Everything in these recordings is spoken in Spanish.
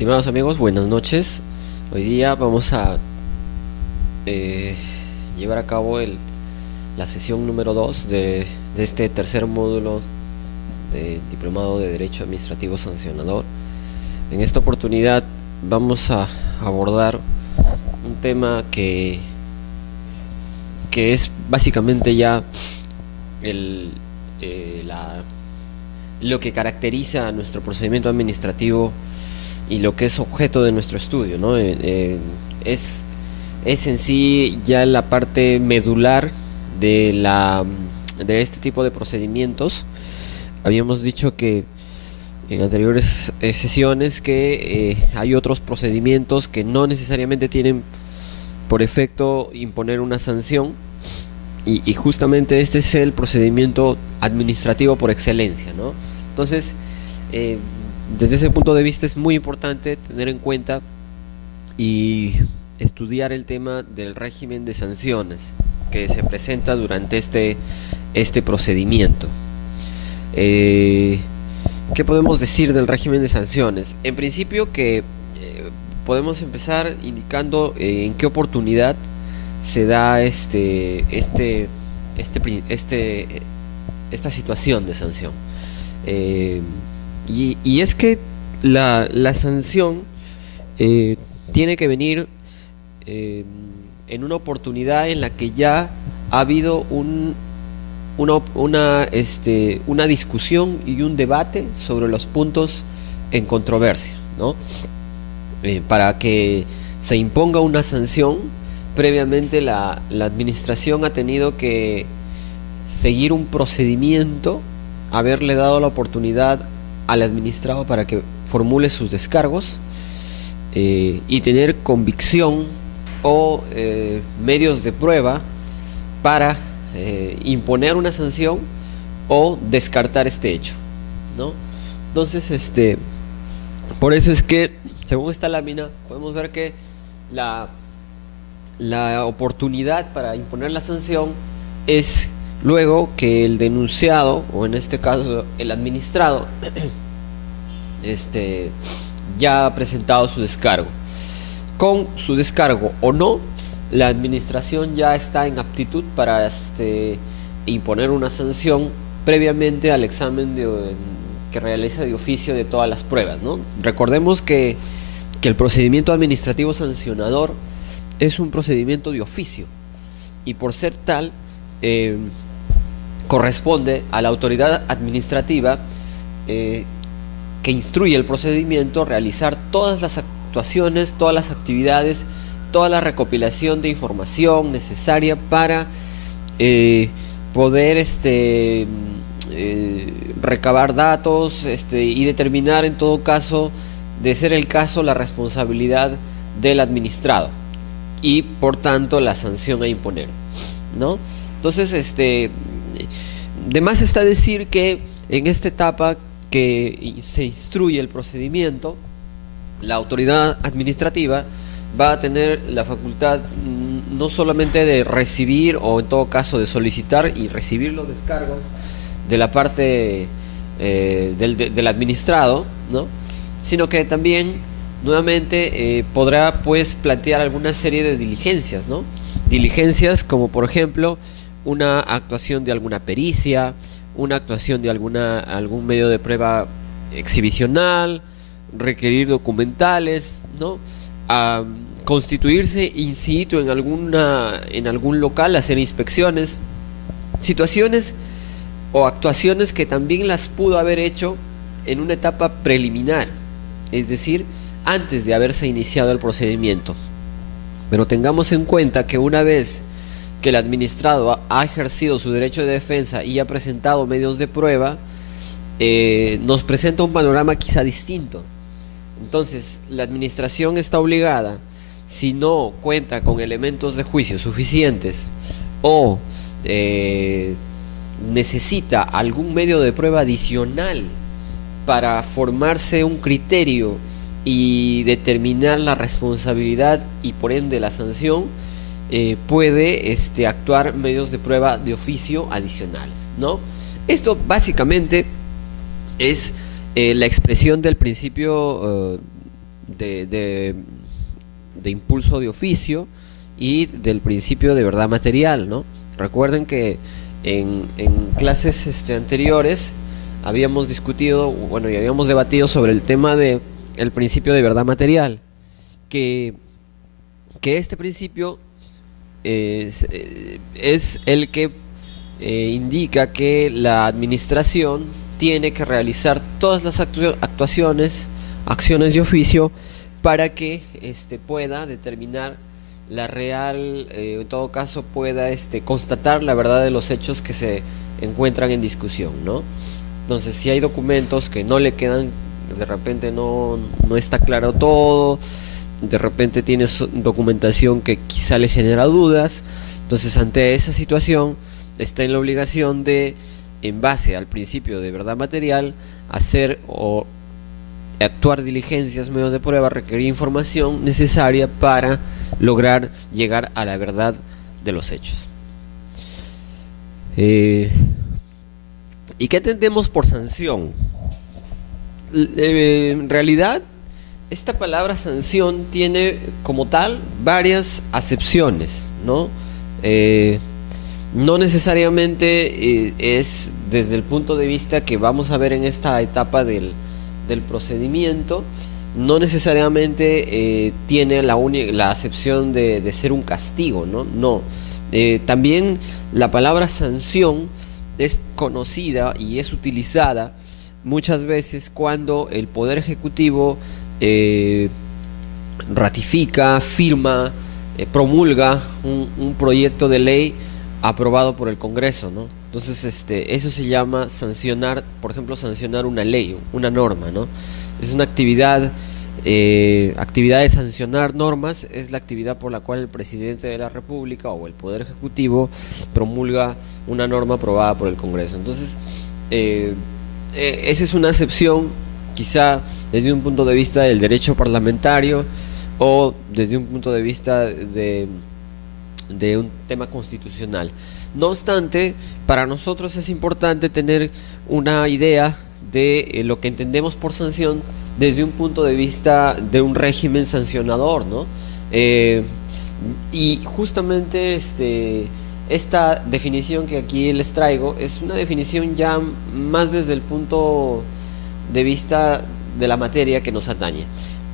Estimados amigos, buenas noches. Hoy día vamos a eh, llevar a cabo la sesión número 2 de este tercer módulo de Diplomado de Derecho Administrativo Sancionador. En esta oportunidad vamos a abordar un tema que es básicamente ya el, lo que caracteriza a nuestro procedimiento administrativo y lo que es objeto de nuestro estudio, ¿no? Es en sí ya la parte medular de este tipo de procedimientos. Habíamos dicho que en anteriores sesiones que hay otros procedimientos que no necesariamente tienen por efecto imponer una sanción, y justamente este es el procedimiento administrativo por excelencia, ¿no? Entonces, desde ese punto de vista es muy importante tener en cuenta y estudiar el tema del régimen de sanciones que se presenta durante este procedimiento. ¿Qué podemos decir del régimen de sanciones? En principio que podemos empezar indicando en qué oportunidad se da esta situación de sanción. Y es que la sanción tiene que venir en una oportunidad en la que ya ha habido una discusión y un debate sobre los puntos en controversia, ¿no? Para que se imponga una sanción, previamente la administración ha tenido que seguir un procedimiento, haberle dado la oportunidad al administrado para que formule sus descargos y tener convicción o medios de prueba para imponer una sanción o descartar este hecho, ¿no? Entonces, por eso es que, según esta lámina, podemos ver que la oportunidad para imponer la sanción es luego que el denunciado, o en este caso el administrado, ya ha presentado su descargo. Con su descargo o no, la administración ya está en aptitud para imponer una sanción previamente al examen que realiza de oficio de todas las pruebas, ¿no? Recordemos que el procedimiento administrativo sancionador es un procedimiento de oficio, y por ser tal corresponde a la autoridad administrativa que instruye el procedimiento realizar todas las actuaciones, todas las actividades, toda la recopilación de información necesaria para poder recabar datos y determinar, en todo caso, de ser el caso, la responsabilidad del administrado y por tanto la sanción a imponer, ¿no? Entonces, de más está decir que en esta etapa que se instruye el procedimiento, la autoridad administrativa va a tener la facultad no solamente de recibir, o en todo caso de solicitar y recibir los descargos de la parte del administrado, ¿no? Sino que también nuevamente podrá pues plantear alguna serie de diligencias, ¿no? Diligencias como, por ejemplo, una actuación de alguna pericia, una actuación de algún medio de prueba exhibicional, requerir documentales, ¿no? Constituirse in situ en algún local, hacer inspecciones, situaciones o actuaciones que también las pudo haber hecho en una etapa preliminar, es decir, antes de haberse iniciado el procedimiento. Pero tengamos en cuenta que una vez que el administrado ha ejercido su derecho de defensa y ha presentado medios de prueba, nos presenta un panorama quizá distinto. Entonces, la administración está obligada, si no cuenta con elementos de juicio suficientes o necesita algún medio de prueba adicional para formarse un criterio y determinar la responsabilidad y por ende la sanción, puede actuar medios de prueba de oficio adicionales, ¿no? Esto básicamente es la expresión del principio de impulso de oficio y del principio de verdad material, ¿no? Recuerden que en clases anteriores habíamos discutido, bueno, y habíamos debatido sobre el tema de el principio de verdad material, que, que este principio es el que indica que la administración tiene que realizar todas las acciones de oficio para que pueda determinar la real, en todo caso pueda constatar la verdad de los hechos que se encuentran en discusión, ¿no? Entonces, si hay documentos que no le quedan, de repente no está claro todo, de repente tienes documentación que quizá le genera dudas, entonces ante esa situación está en la obligación de, en base al principio de verdad material, hacer o actuar diligencias, medios de prueba, requerir información necesaria para lograr llegar a la verdad de los hechos. ¿Y qué entendemos por sanción? En realidad, esta palabra sanción tiene como tal varias acepciones, ¿no? No necesariamente es desde el punto de vista que vamos a ver en esta etapa del procedimiento, no necesariamente tiene la acepción de ser un castigo, ¿no? No. También la palabra sanción es conocida y es utilizada muchas veces cuando el Poder Ejecutivo ratifica, firma, promulga un proyecto de ley aprobado por el Congreso, ¿no? Entonces, eso se llama sancionar, por ejemplo, sancionar una ley, una norma, ¿no? Es una actividad de sancionar normas, es la actividad por la cual el presidente de la República o el Poder Ejecutivo promulga una norma aprobada por el Congreso. Entonces, esa es una acepción, quizá desde un punto de vista del derecho parlamentario o desde un punto de vista de un tema constitucional. No obstante, para nosotros es importante tener una idea de lo que entendemos por sanción desde un punto de vista de un régimen sancionador, ¿no? Y justamente esta definición que aquí les traigo es una definición ya más desde el punto de vista de la materia que nos atañe.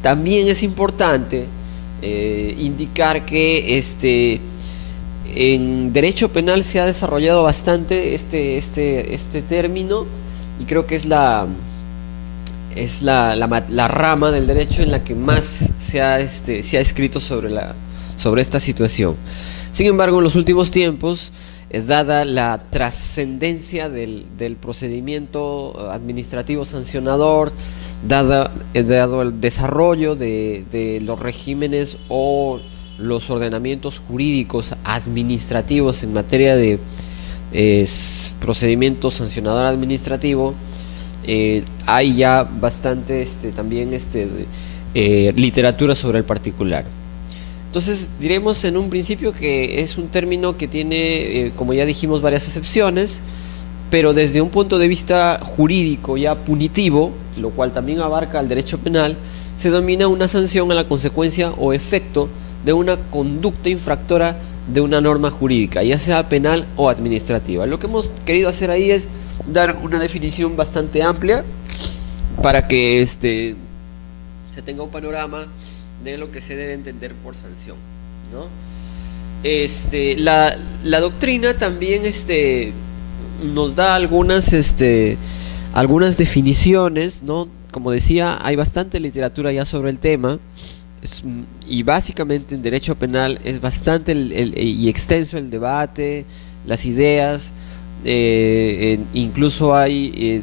También es importante indicar que en derecho penal se ha desarrollado bastante este término, y creo que es la rama del derecho en la que más se ha escrito sobre esta situación. Sin embargo, en los últimos tiempos, dada la trascendencia del procedimiento administrativo sancionador, dado el desarrollo de los regímenes o los ordenamientos jurídicos administrativos en materia de procedimiento sancionador administrativo, hay ya bastante también literatura sobre el particular. Entonces diremos en un principio que es un término que tiene, como ya dijimos, varias acepciones, pero desde un punto de vista jurídico ya punitivo, lo cual también abarca el derecho penal, se denomina una sanción a la consecuencia o efecto de una conducta infractora de una norma jurídica, ya sea penal o administrativa. Lo que hemos querido hacer ahí es dar una definición bastante amplia para que se tenga un panorama de lo que se debe entender por sanción, ¿no? La doctrina también nos da algunas definiciones, ¿no? Como decía, hay bastante literatura ya sobre el tema, y básicamente en derecho penal es bastante y extenso el debate, las ideas, incluso hay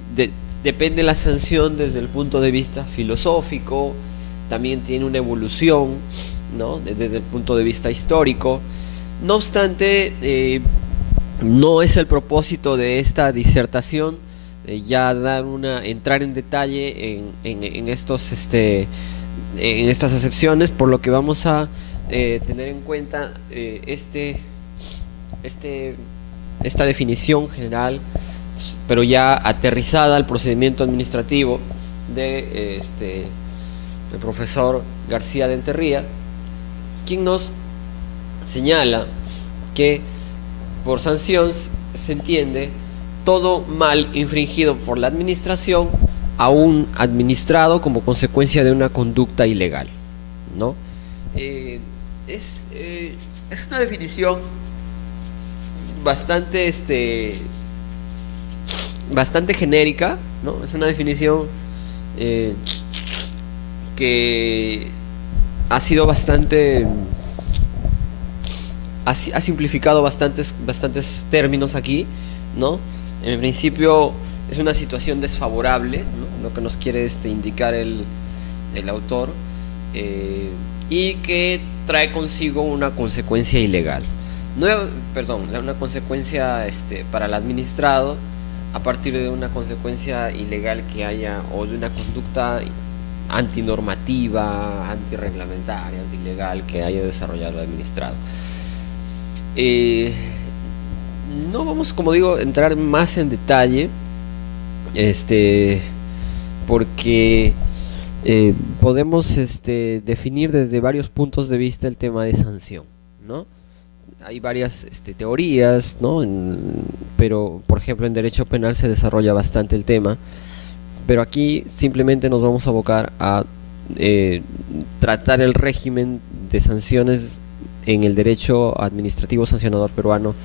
depende la sanción desde el punto de vista filosófico, también tiene una evolución, ¿no? Desde el punto de vista histórico. No obstante, no es el propósito de esta disertación ya entrar en detalle en estas acepciones, por lo que vamos a tener en cuenta esta definición general, pero ya aterrizada al procedimiento administrativo de el profesor García de Enterría, quien nos señala que por sanción se entiende todo mal infringido por la administración a un administrado como consecuencia de una conducta ilegal, ¿no? Es una definición bastante genérica, ¿no? Es una definición que ha sido ha simplificado bastantes términos aquí, ¿no? En principio es una situación desfavorable, ¿no? Lo que nos quiere indicar el autor, y que trae consigo una consecuencia ilegal. Una consecuencia para el administrado a partir de una consecuencia ilegal que haya, o de una conducta antinormativa, antirreglamentaria, antilegal que haya desarrollado el administrado. No vamos, como digo, a entrar más en detalle, porque podemos definir desde varios puntos de vista el tema de sanción, ¿no? Hay varias teorías, ¿no? Pero, por ejemplo, en derecho penal se desarrolla bastante el tema, pero aquí simplemente nos vamos a abocar a tratar el régimen de sanciones en el derecho administrativo sancionador peruano,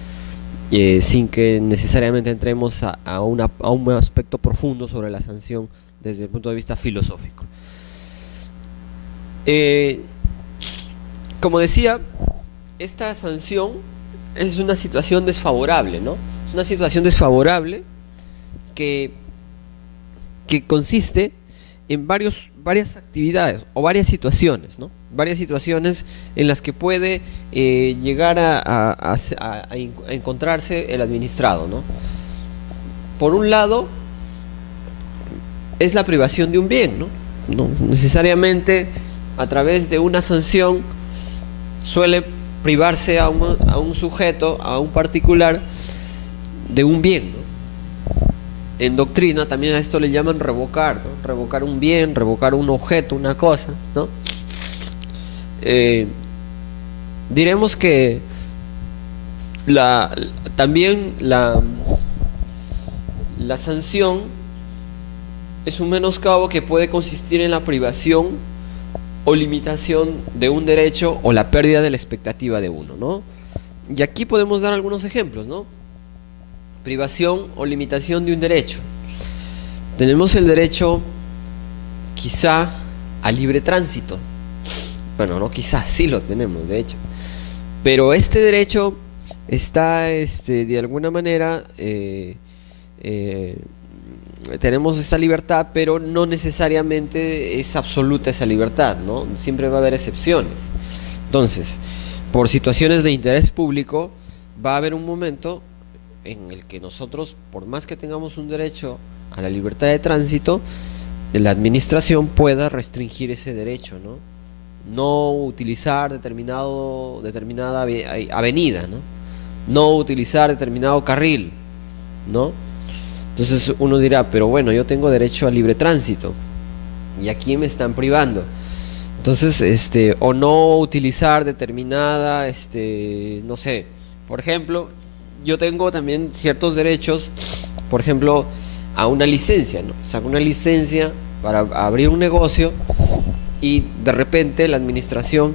sin que necesariamente entremos a un aspecto profundo sobre la sanción desde el punto de vista filosófico. Como decía, esta sanción es una situación desfavorable, ¿no? Es una situación desfavorable que consiste en varias actividades o varias situaciones, ¿no? Varias situaciones en las que puede llegar a encontrarse el administrado, ¿no? Por un lado, es la privación de un bien, ¿no? No necesariamente a través de una sanción suele privarse a un sujeto, a un particular, de un bien, ¿no? En doctrina también a esto le llaman revocar, ¿no? Revocar un bien, revocar un objeto, una cosa, ¿no? Diremos que también la sanción es un menoscabo que puede consistir en la privación o limitación de un derecho o la pérdida de la expectativa de uno, ¿no? Y aquí podemos dar algunos ejemplos, ¿no? Privación o limitación de un derecho. Tenemos el derecho, quizá, a libre tránsito. Bueno, no quizás, sí lo tenemos, de hecho. Pero este derecho está, de alguna manera, tenemos esta libertad, pero no necesariamente es absoluta esa libertad, ¿no? Siempre va a haber excepciones. Entonces, por situaciones de interés público, va a haber un momento en el que nosotros, por más que tengamos un derecho a la libertad de tránsito, la administración pueda restringir ese derecho, ¿no? No utilizar determinada avenida, ¿no? No utilizar determinado carril, ¿no? Entonces uno dirá, pero bueno, yo tengo derecho a libre tránsito y aquí me están privando. Entonces, o no utilizar determinada, no sé, por ejemplo, yo tengo también ciertos derechos, por ejemplo, a una licencia, ¿no? Saco una licencia para abrir un negocio y de repente la administración,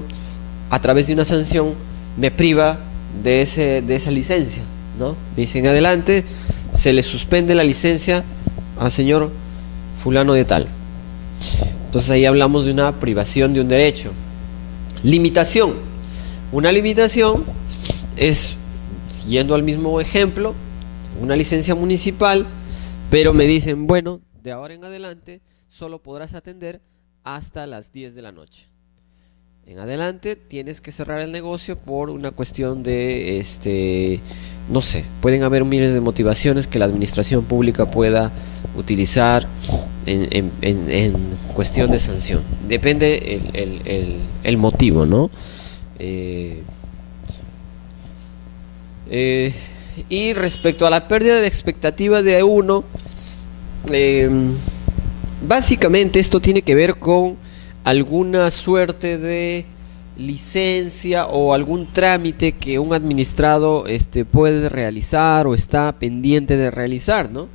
a través de una sanción, me priva de esa licencia, ¿no? Me dicen, adelante, se le suspende la licencia al señor fulano de tal. Entonces ahí hablamos de una privación de un derecho. Limitación. Una limitación es, siguiendo al mismo ejemplo, una licencia municipal, pero me dicen, bueno, de ahora en adelante solo podrás atender hasta las 10 de la noche. En adelante tienes que cerrar el negocio por una cuestión de, no sé, pueden haber miles de motivaciones que la administración pública pueda utilizar en cuestión de sanción. Depende el motivo, ¿no? Y respecto a la pérdida de expectativa de uno, básicamente esto tiene que ver con alguna suerte de licencia o algún trámite que un administrado puede realizar o está pendiente de realizar, ¿no?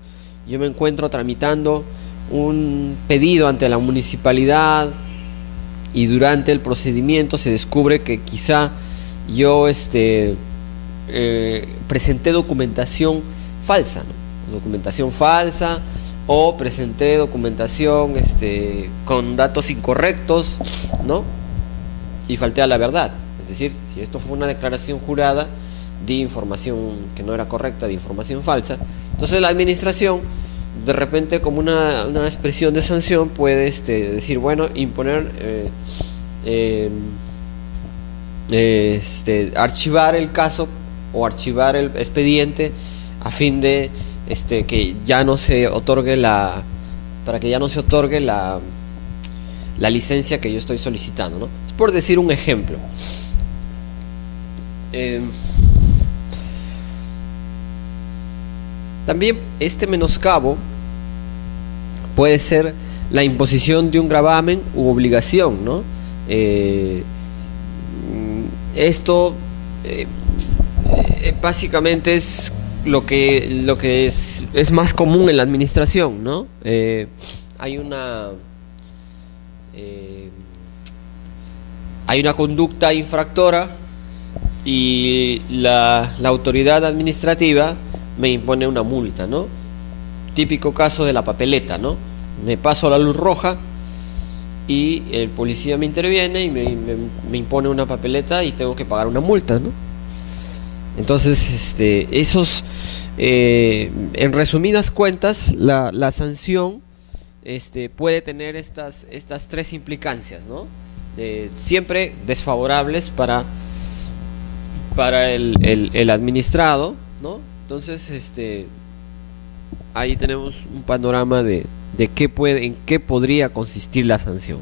Yo me encuentro tramitando un pedido ante la municipalidad y durante el procedimiento se descubre que quizá yo presenté documentación falsa, ¿no? Documentación falsa, o presenté documentación con datos incorrectos, ¿no? Y falté a la verdad. Es decir, si esto fue una declaración jurada, di información que no era correcta, di información falsa. Entonces la administración, de repente, como una expresión de sanción, puede decir, bueno, imponer, archivar el caso o archivar el expediente a fin de que ya no se otorgue para que ya no se otorgue la licencia que yo estoy solicitando, ¿no? Es por decir un ejemplo. También este menoscabo puede ser la imposición de un gravamen u obligación, ¿no? Esto básicamente es lo que es más común en la administración, ¿no? Hay una conducta infractora y la autoridad administrativa me impone una multa, ¿no? Típico caso de la papeleta, ¿no? Me paso la luz roja y el policía me interviene y me impone una papeleta y tengo que pagar una multa, ¿no? Entonces, en resumidas cuentas, la sanción puede tener estas tres implicancias, ¿no? Siempre desfavorables para el administrado, ¿no? Entonces, ahí tenemos un panorama de en qué podría consistir la sanción.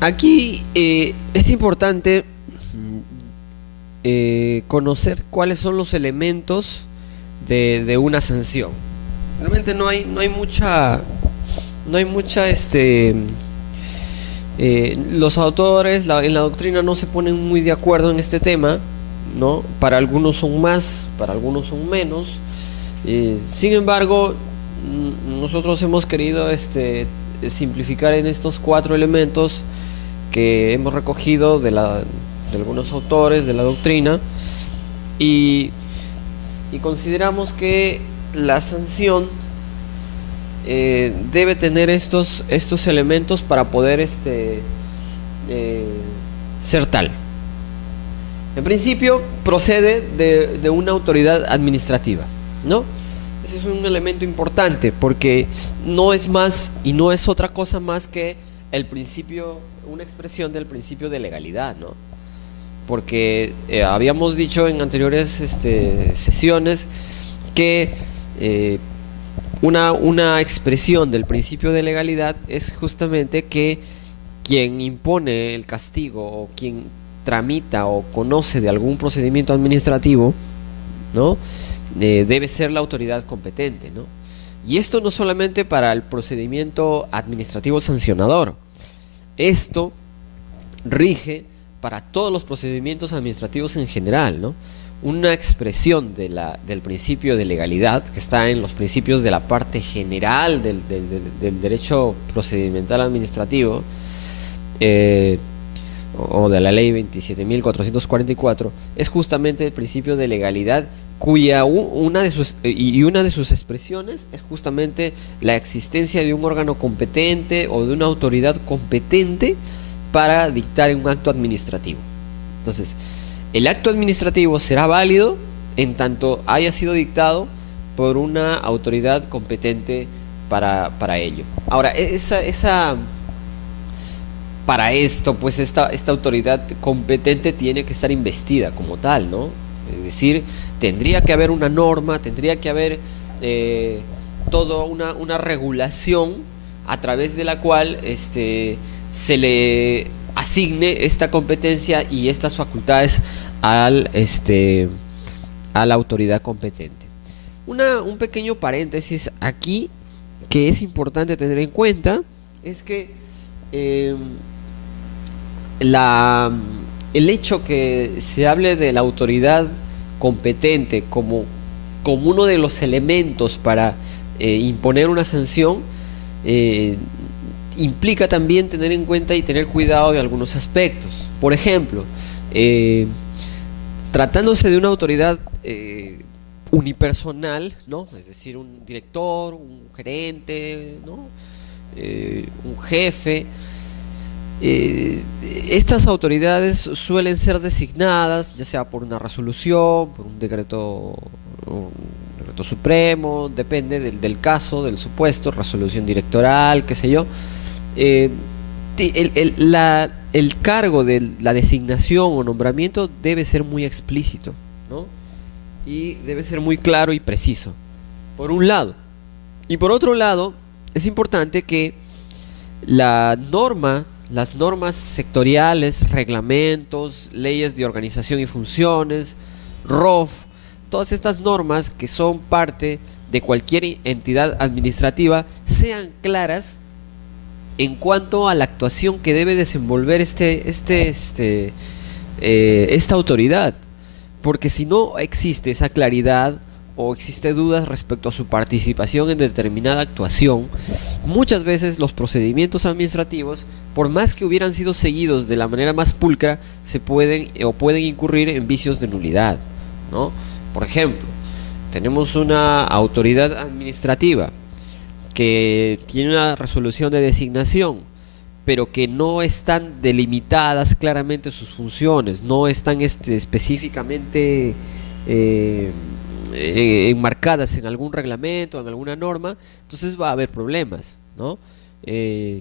Aquí es importante conocer cuáles son los elementos de una sanción. Realmente no hay mucha los autores en la doctrina no se ponen muy de acuerdo en este tema, ¿no? Para algunos son más, para algunos son menos. Sin embargo, nosotros hemos querido simplificar en estos 4 elementos que hemos recogido de algunos autores de la doctrina, y consideramos que la sanción debe tener estos elementos para poder ser tal. En principio, procede de una autoridad administrativa, ¿no? Ese es un elemento importante porque no es más y no es otra cosa más que el principio, una expresión del principio de legalidad, ¿no? Porque habíamos dicho en anteriores sesiones que una expresión del principio de legalidad es justamente que quien impone el castigo o quien tramita o conoce de algún procedimiento administrativo, ¿no? Debe ser la autoridad competente, ¿no? Y esto no solamente para el procedimiento administrativo sancionador, esto rige para todos los procedimientos administrativos en general, ¿no? Una expresión del principio de legalidad que está en los principios de la parte general del derecho procedimental administrativo, o de la ley 27.444, es justamente el principio de legalidad, cuya una de sus expresiones es justamente la existencia de un órgano competente o de una autoridad competente para dictar un acto administrativo. Entonces, el acto administrativo será válido en tanto haya sido dictado por una autoridad competente para ello. Ahora, para esto, pues esta autoridad competente tiene que estar investida como tal, ¿no? Es decir, tendría que haber una norma, tendría que haber toda una regulación a través de la cual se le asigne esta competencia y estas facultades a la autoridad competente. Un pequeño paréntesis aquí. que es importante tener en cuenta es que eh, la, el hecho que se hable de la autoridad competente como uno de los elementos para imponer una sanción, eh, implica también tener en cuenta y tener cuidado de algunos aspectos. Por ejemplo, eh, tratándose de una autoridad unipersonal, ¿no? Es decir, un director, un gerente, ¿no? Un jefe. Eh, Estas autoridades suelen ser designadas, ya sea por una resolución, por un decreto supremo, depende del caso, del supuesto, resolución directoral, qué sé yo. Eh, el cargo de la designación o nombramiento debe ser muy explícito, ¿no? Y debe ser muy claro y preciso, por un lado. Y por otro lado, es importante que las normas sectoriales, reglamentos, leyes de organización y funciones, ROF, todas estas normas que son parte de cualquier entidad administrativa sean claras en cuanto a la actuación que debe desenvolver esta autoridad. Porque si no existe esa claridad o existe dudas respecto a su participación en determinada actuación, muchas veces los procedimientos administrativos, por más que hubieran sido seguidos de la manera más pulcra, pueden incurrir en vicios de nulidad, ¿no? Por ejemplo, tenemos una autoridad administrativa que tiene una resolución de designación, pero que no están delimitadas claramente sus funciones, no están específicamente enmarcadas en algún reglamento, en alguna norma, entonces va a haber problemas, ¿no?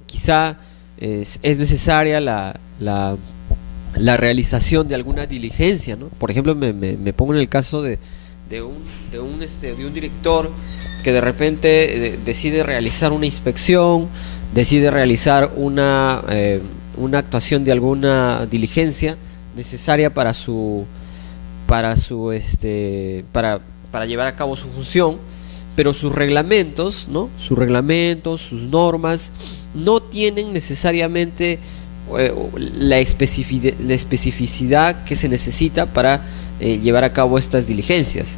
Quizá es necesaria la realización de alguna diligencia, ¿no? Por ejemplo, me pongo en el caso de un director que de repente decide realizar una inspección, decide realizar una actuación de alguna diligencia necesaria para llevar a cabo su función, pero sus reglamentos, ¿no? Sus normas no tienen necesariamente la especificidad que se necesita para llevar a cabo estas diligencias,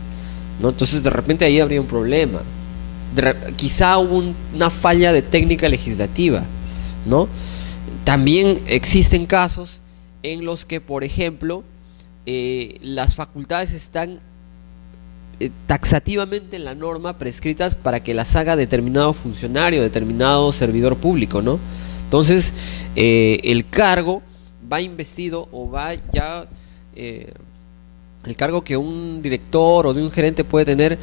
¿no? Entonces de repente ahí habría un problema. Quizá hubo una falla de técnica legislativa, ¿no? También existen casos en los que, por ejemplo, las facultades están taxativamente en la norma prescritas para que las haga determinado funcionario, determinado servidor público, ¿no? Entonces, el cargo va investido o va ya... el cargo que un director o de un gerente puede tener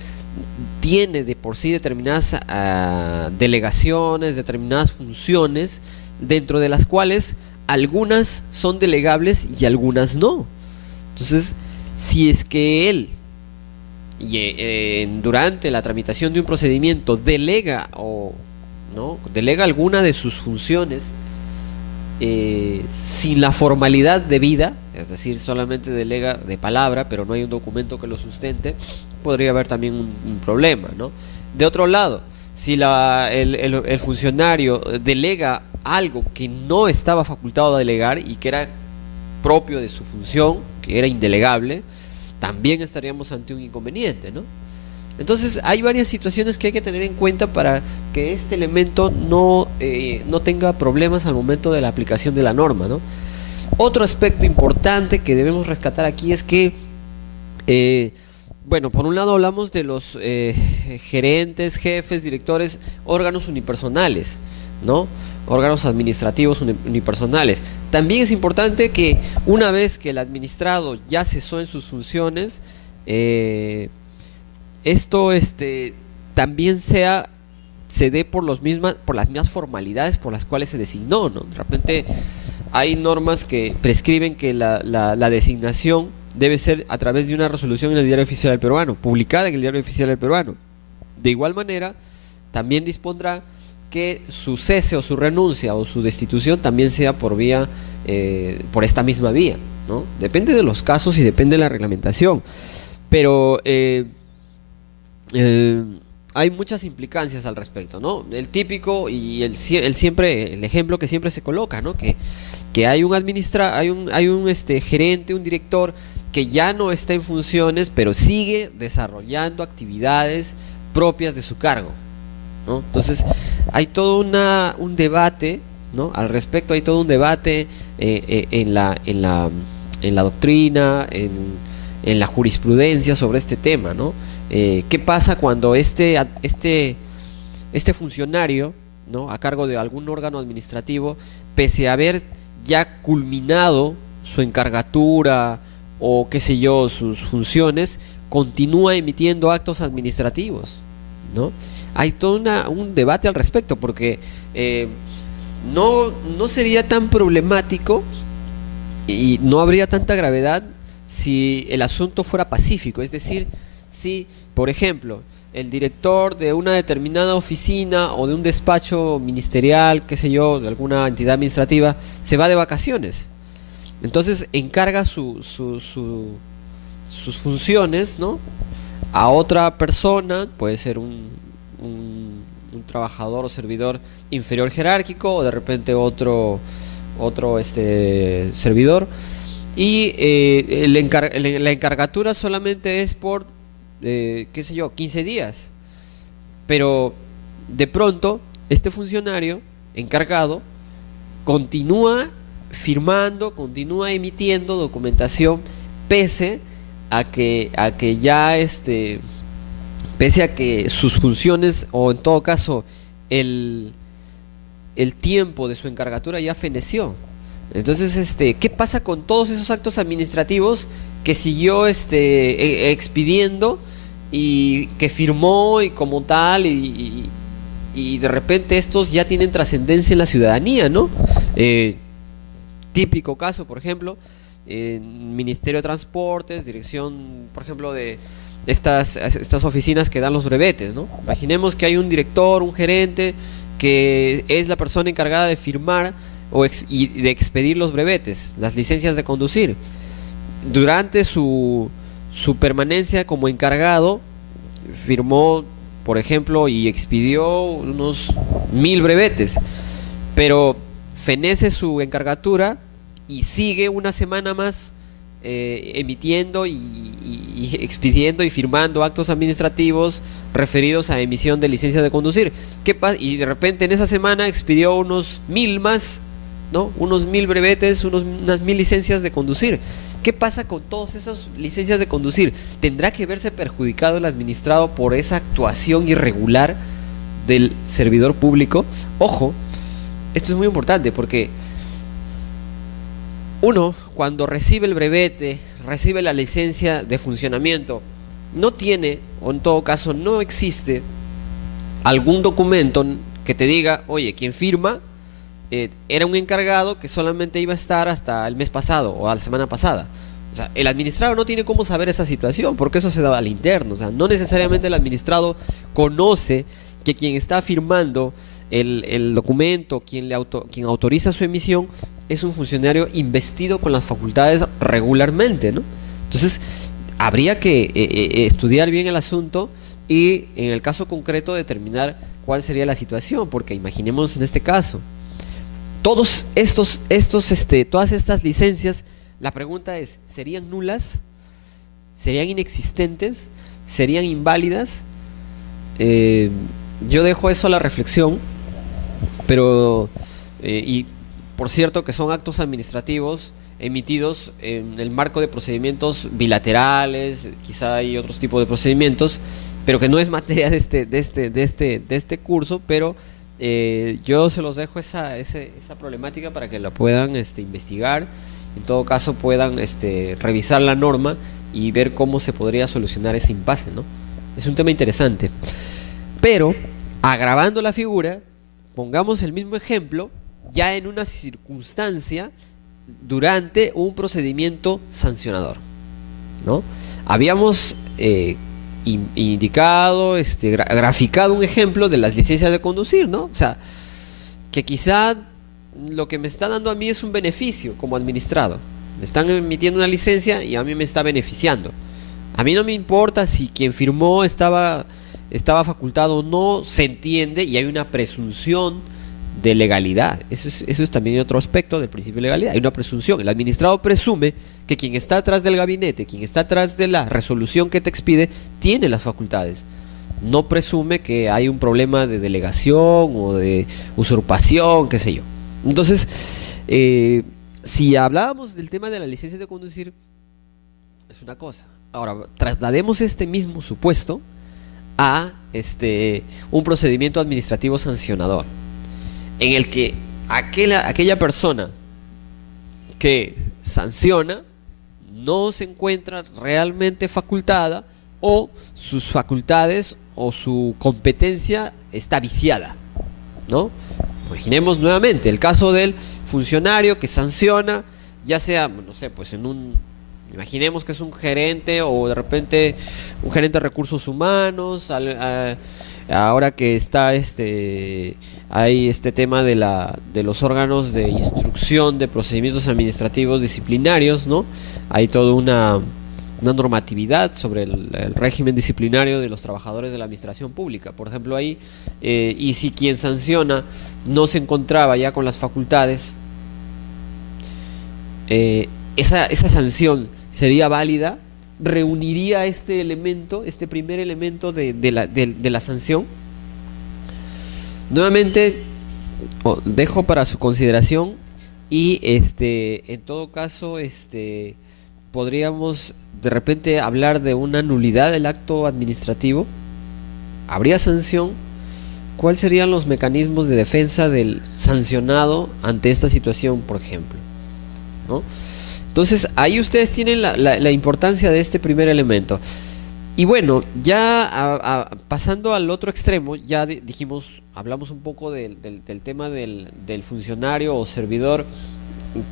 tiene de por sí determinadas delegaciones, determinadas funciones, dentro de las cuales algunas son delegables y algunas no. Entonces, si es que él durante la tramitación de un procedimiento delega alguna de sus funciones sin la formalidad debida, es decir, solamente delega de palabra, pero no hay un documento que lo sustente, podría haber también un problema, ¿no? De otro lado, si el funcionario delega algo que no estaba facultado a delegar y que era propio de su función, que era indelegable, también estaríamos ante un inconveniente, ¿no? Entonces hay varias situaciones que hay que tener en cuenta para que este elemento no tenga problemas al momento de la aplicación de la norma, ¿no? Otro aspecto importante que debemos rescatar aquí es que, bueno, por un lado hablamos de los gerentes, jefes, directores, órganos unipersonales, ¿no? Órganos administrativos unipersonales. También es importante que una vez que el administrado ya cesó en sus funciones, esto también se dé por las mismas formalidades por las cuales se designó, ¿no? De repente hay normas que prescriben que la designación debe ser a través de una resolución en el Diario Oficial del Peruano, publicada en el Diario Oficial del Peruano. De igual manera, también dispondrá que su cese o su renuncia o su destitución también sea por esta misma vía, ¿no? Depende de los casos y depende de la reglamentación. Pero hay muchas implicancias al respecto, ¿no? El típico y el ejemplo que siempre se coloca, ¿no? Que hay un gerente, un director que ya no está en funciones, pero sigue desarrollando actividades propias de su cargo, ¿no? Entonces, hay todo un debate, ¿no? Al respecto, hay todo un debate en la doctrina, en la jurisprudencia sobre este tema, ¿no? ¿Qué pasa cuando este funcionario, ¿no? A cargo de algún órgano administrativo, pese a haber ya culminado su encargatura o qué sé yo, sus funciones, continúa emitiendo actos administrativos, ¿no? Hay todo un debate al respecto, porque no sería tan problemático y no habría tanta gravedad si el asunto fuera pacífico. Es decir, si, por ejemplo, el director de una determinada oficina o de un despacho ministerial, qué sé yo, de alguna entidad administrativa, se va de vacaciones. Entonces encarga sus funciones, ¿no? A otra persona, puede ser un trabajador o servidor inferior jerárquico, o de repente otro servidor, y la encargatura solamente es por qué sé yo, 15 días, pero de pronto este funcionario encargado continúa firmando, continúa emitiendo documentación, pese a que pese a que sus funciones, o en todo caso el tiempo de su encargatura ya feneció. Entonces, ¿qué pasa con todos esos actos administrativos que siguió expidiendo y que firmó y como tal, y de repente estos ya tienen trascendencia en la ciudadanía, ¿no? Típico caso, por ejemplo, Ministerio de Transportes, dirección, por ejemplo, de estas oficinas que dan los brevetes, ¿no? Imaginemos que hay un director, un gerente, que es la persona encargada de firmar y de expedir los brevetes, las licencias de conducir. Durante su permanencia como encargado, firmó, por ejemplo, y expidió unos 1000 brevetes, pero fenece su encargatura y sigue una semana más emitiendo y expidiendo y firmando actos administrativos referidos a emisión de licencias de conducir. Y de repente en esa semana expidió unos 1000 más, ¿no? Unos 1000 brevetes, unas 1000 licencias de conducir. ¿Qué pasa con todas esas licencias de conducir? ¿Tendrá que verse perjudicado el administrado por esa actuación irregular del servidor público? Ojo, esto es muy importante, porque uno, cuando recibe el brevete, recibe la licencia de funcionamiento, no tiene, o en todo caso no existe, algún documento que te diga, oye, quien firma era un encargado que solamente iba a estar hasta el mes pasado o a la semana pasada. O sea, el administrado no tiene cómo saber esa situación, porque eso se da al interno. O sea, no necesariamente el administrado conoce que quien está firmando el documento, quien autoriza su emisión, es un funcionario investido con las facultades regularmente, ¿no? Entonces, habría que estudiar bien el asunto y, en el caso concreto, determinar cuál sería la situación, porque imaginemos en este caso, todas estas licencias, la pregunta es, ¿serían nulas? ¿Serían inexistentes? ¿Serían inválidas? Yo dejo eso a la reflexión, pero y por cierto que son actos administrativos emitidos en el marco de procedimientos bilaterales, quizá hay otros tipos de procedimientos, pero que no es materia de este curso, pero yo se los dejo esa problemática para que la puedan investigar. En todo caso puedan revisar la norma y ver cómo se podría solucionar ese impasse, ¿no? Es un tema interesante. Pero, agravando la figura, pongamos el mismo ejemplo ya en una circunstancia durante un procedimiento sancionador, ¿no? Habíamos indicado, graficado un ejemplo de las licencias de conducir, ¿no? O sea, que quizá lo que me está dando a mí es un beneficio como administrado. Me están emitiendo una licencia y a mí me está beneficiando. A mí no me importa si quien firmó estaba estaba facultado o no, se entiende y hay una presunción de legalidad. Eso es también otro aspecto del principio de legalidad. Hay una presunción. El administrado presume que quien está atrás del gabinete, quien está atrás de la resolución que te expide, tiene las facultades. No presume que hay un problema de delegación o de usurpación, qué sé yo. Entonces, si hablábamos del tema de la licencia de conducir, es una cosa. Ahora, traslademos este mismo supuesto a un procedimiento administrativo sancionador, en el que aquella persona que sanciona no se encuentra realmente facultada, o sus facultades o su competencia está viciada, ¿no? Imaginemos nuevamente el caso del funcionario que sanciona, ya sea, no sé, pues imaginemos que es un gerente o de repente un gerente de recursos humanos, ahora que está hay este tema de los órganos de instrucción de procedimientos administrativos disciplinarios, ¿no? Hay toda una normatividad sobre el régimen disciplinario de los trabajadores de la administración pública, por ejemplo ahí, y si quien sanciona no se encontraba ya con las facultades, esa sanción sería válida, reuniría este elemento, este primer elemento de la sanción. Nuevamente dejo para su consideración y en todo caso podríamos de repente hablar de una nulidad del acto administrativo. ¿Habría sanción? ¿Cuáles serían los mecanismos de defensa del sancionado ante esta situación, por ejemplo? ¿No? Entonces, ahí ustedes tienen la importancia de este primer elemento. Y bueno, ya pasando al otro extremo, ya hablamos un poco del tema del funcionario o servidor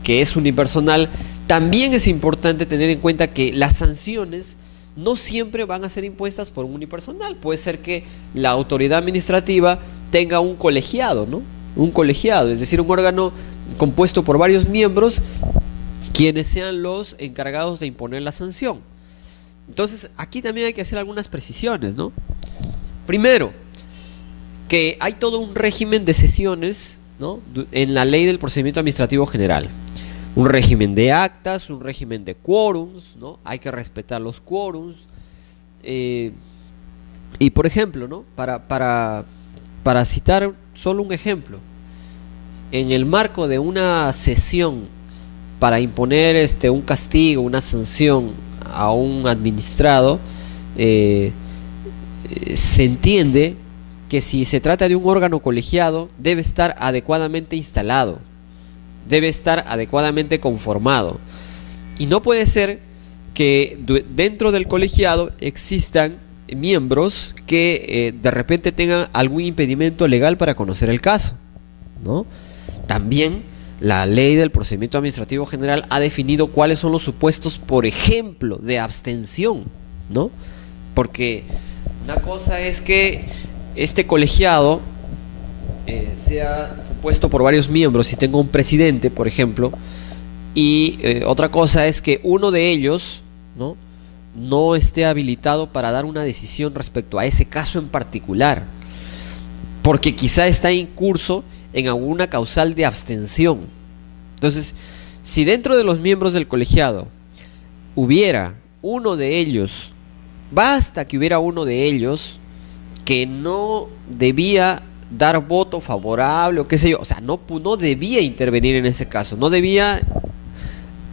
que es unipersonal. También es importante tener en cuenta que las sanciones no siempre van a ser impuestas por un unipersonal. Puede ser que la autoridad administrativa tenga un colegiado, ¿no? Un colegiado, es decir, un órgano compuesto por varios miembros, quienes sean los encargados de imponer la sanción. Entonces, aquí también hay que hacer algunas precisiones, ¿no? Primero, que hay todo un régimen de sesiones, ¿no?, en la ley del procedimiento administrativo general. Un régimen de actas, un régimen de quórums, ¿no? Hay que respetar los quórums. Y por ejemplo, ¿no?, para citar solo un ejemplo, en el marco de una sesión para imponer un castigo, una sanción a un administrado, se entiende que si se trata de un órgano colegiado, debe estar adecuadamente instalado, debe estar adecuadamente conformado, y no puede ser que dentro del colegiado existan miembros que de repente tengan algún impedimento legal para conocer el caso, ¿no? También la ley del procedimiento administrativo general ha definido cuáles son los supuestos, por ejemplo, de abstención, ¿no? Porque una cosa es que este colegiado sea compuesto por varios miembros y tenga un presidente, por ejemplo, y otra cosa es que uno de ellos, no esté habilitado para dar una decisión respecto a ese caso en particular, porque quizá está en curso en alguna causal de abstención. Entonces, si dentro de los miembros del colegiado hubiera uno de ellos, basta que hubiera uno de ellos que no debía dar voto favorable o qué sé yo, o sea, no debía intervenir en ese caso, no debía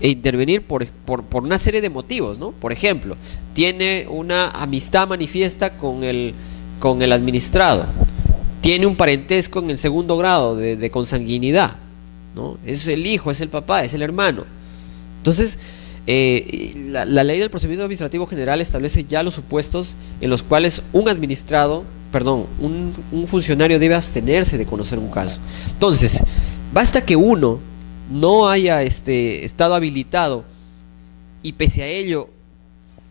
intervenir por una serie de motivos, ¿no? Por ejemplo, tiene una amistad manifiesta con el administrado, tiene un parentesco en el segundo grado de consanguinidad, ¿no? Es el hijo, es el papá, es el hermano. Entonces, la ley del procedimiento administrativo general establece ya los supuestos en los cuales un funcionario debe abstenerse de conocer un caso. Entonces, basta que uno no haya estado habilitado y pese a ello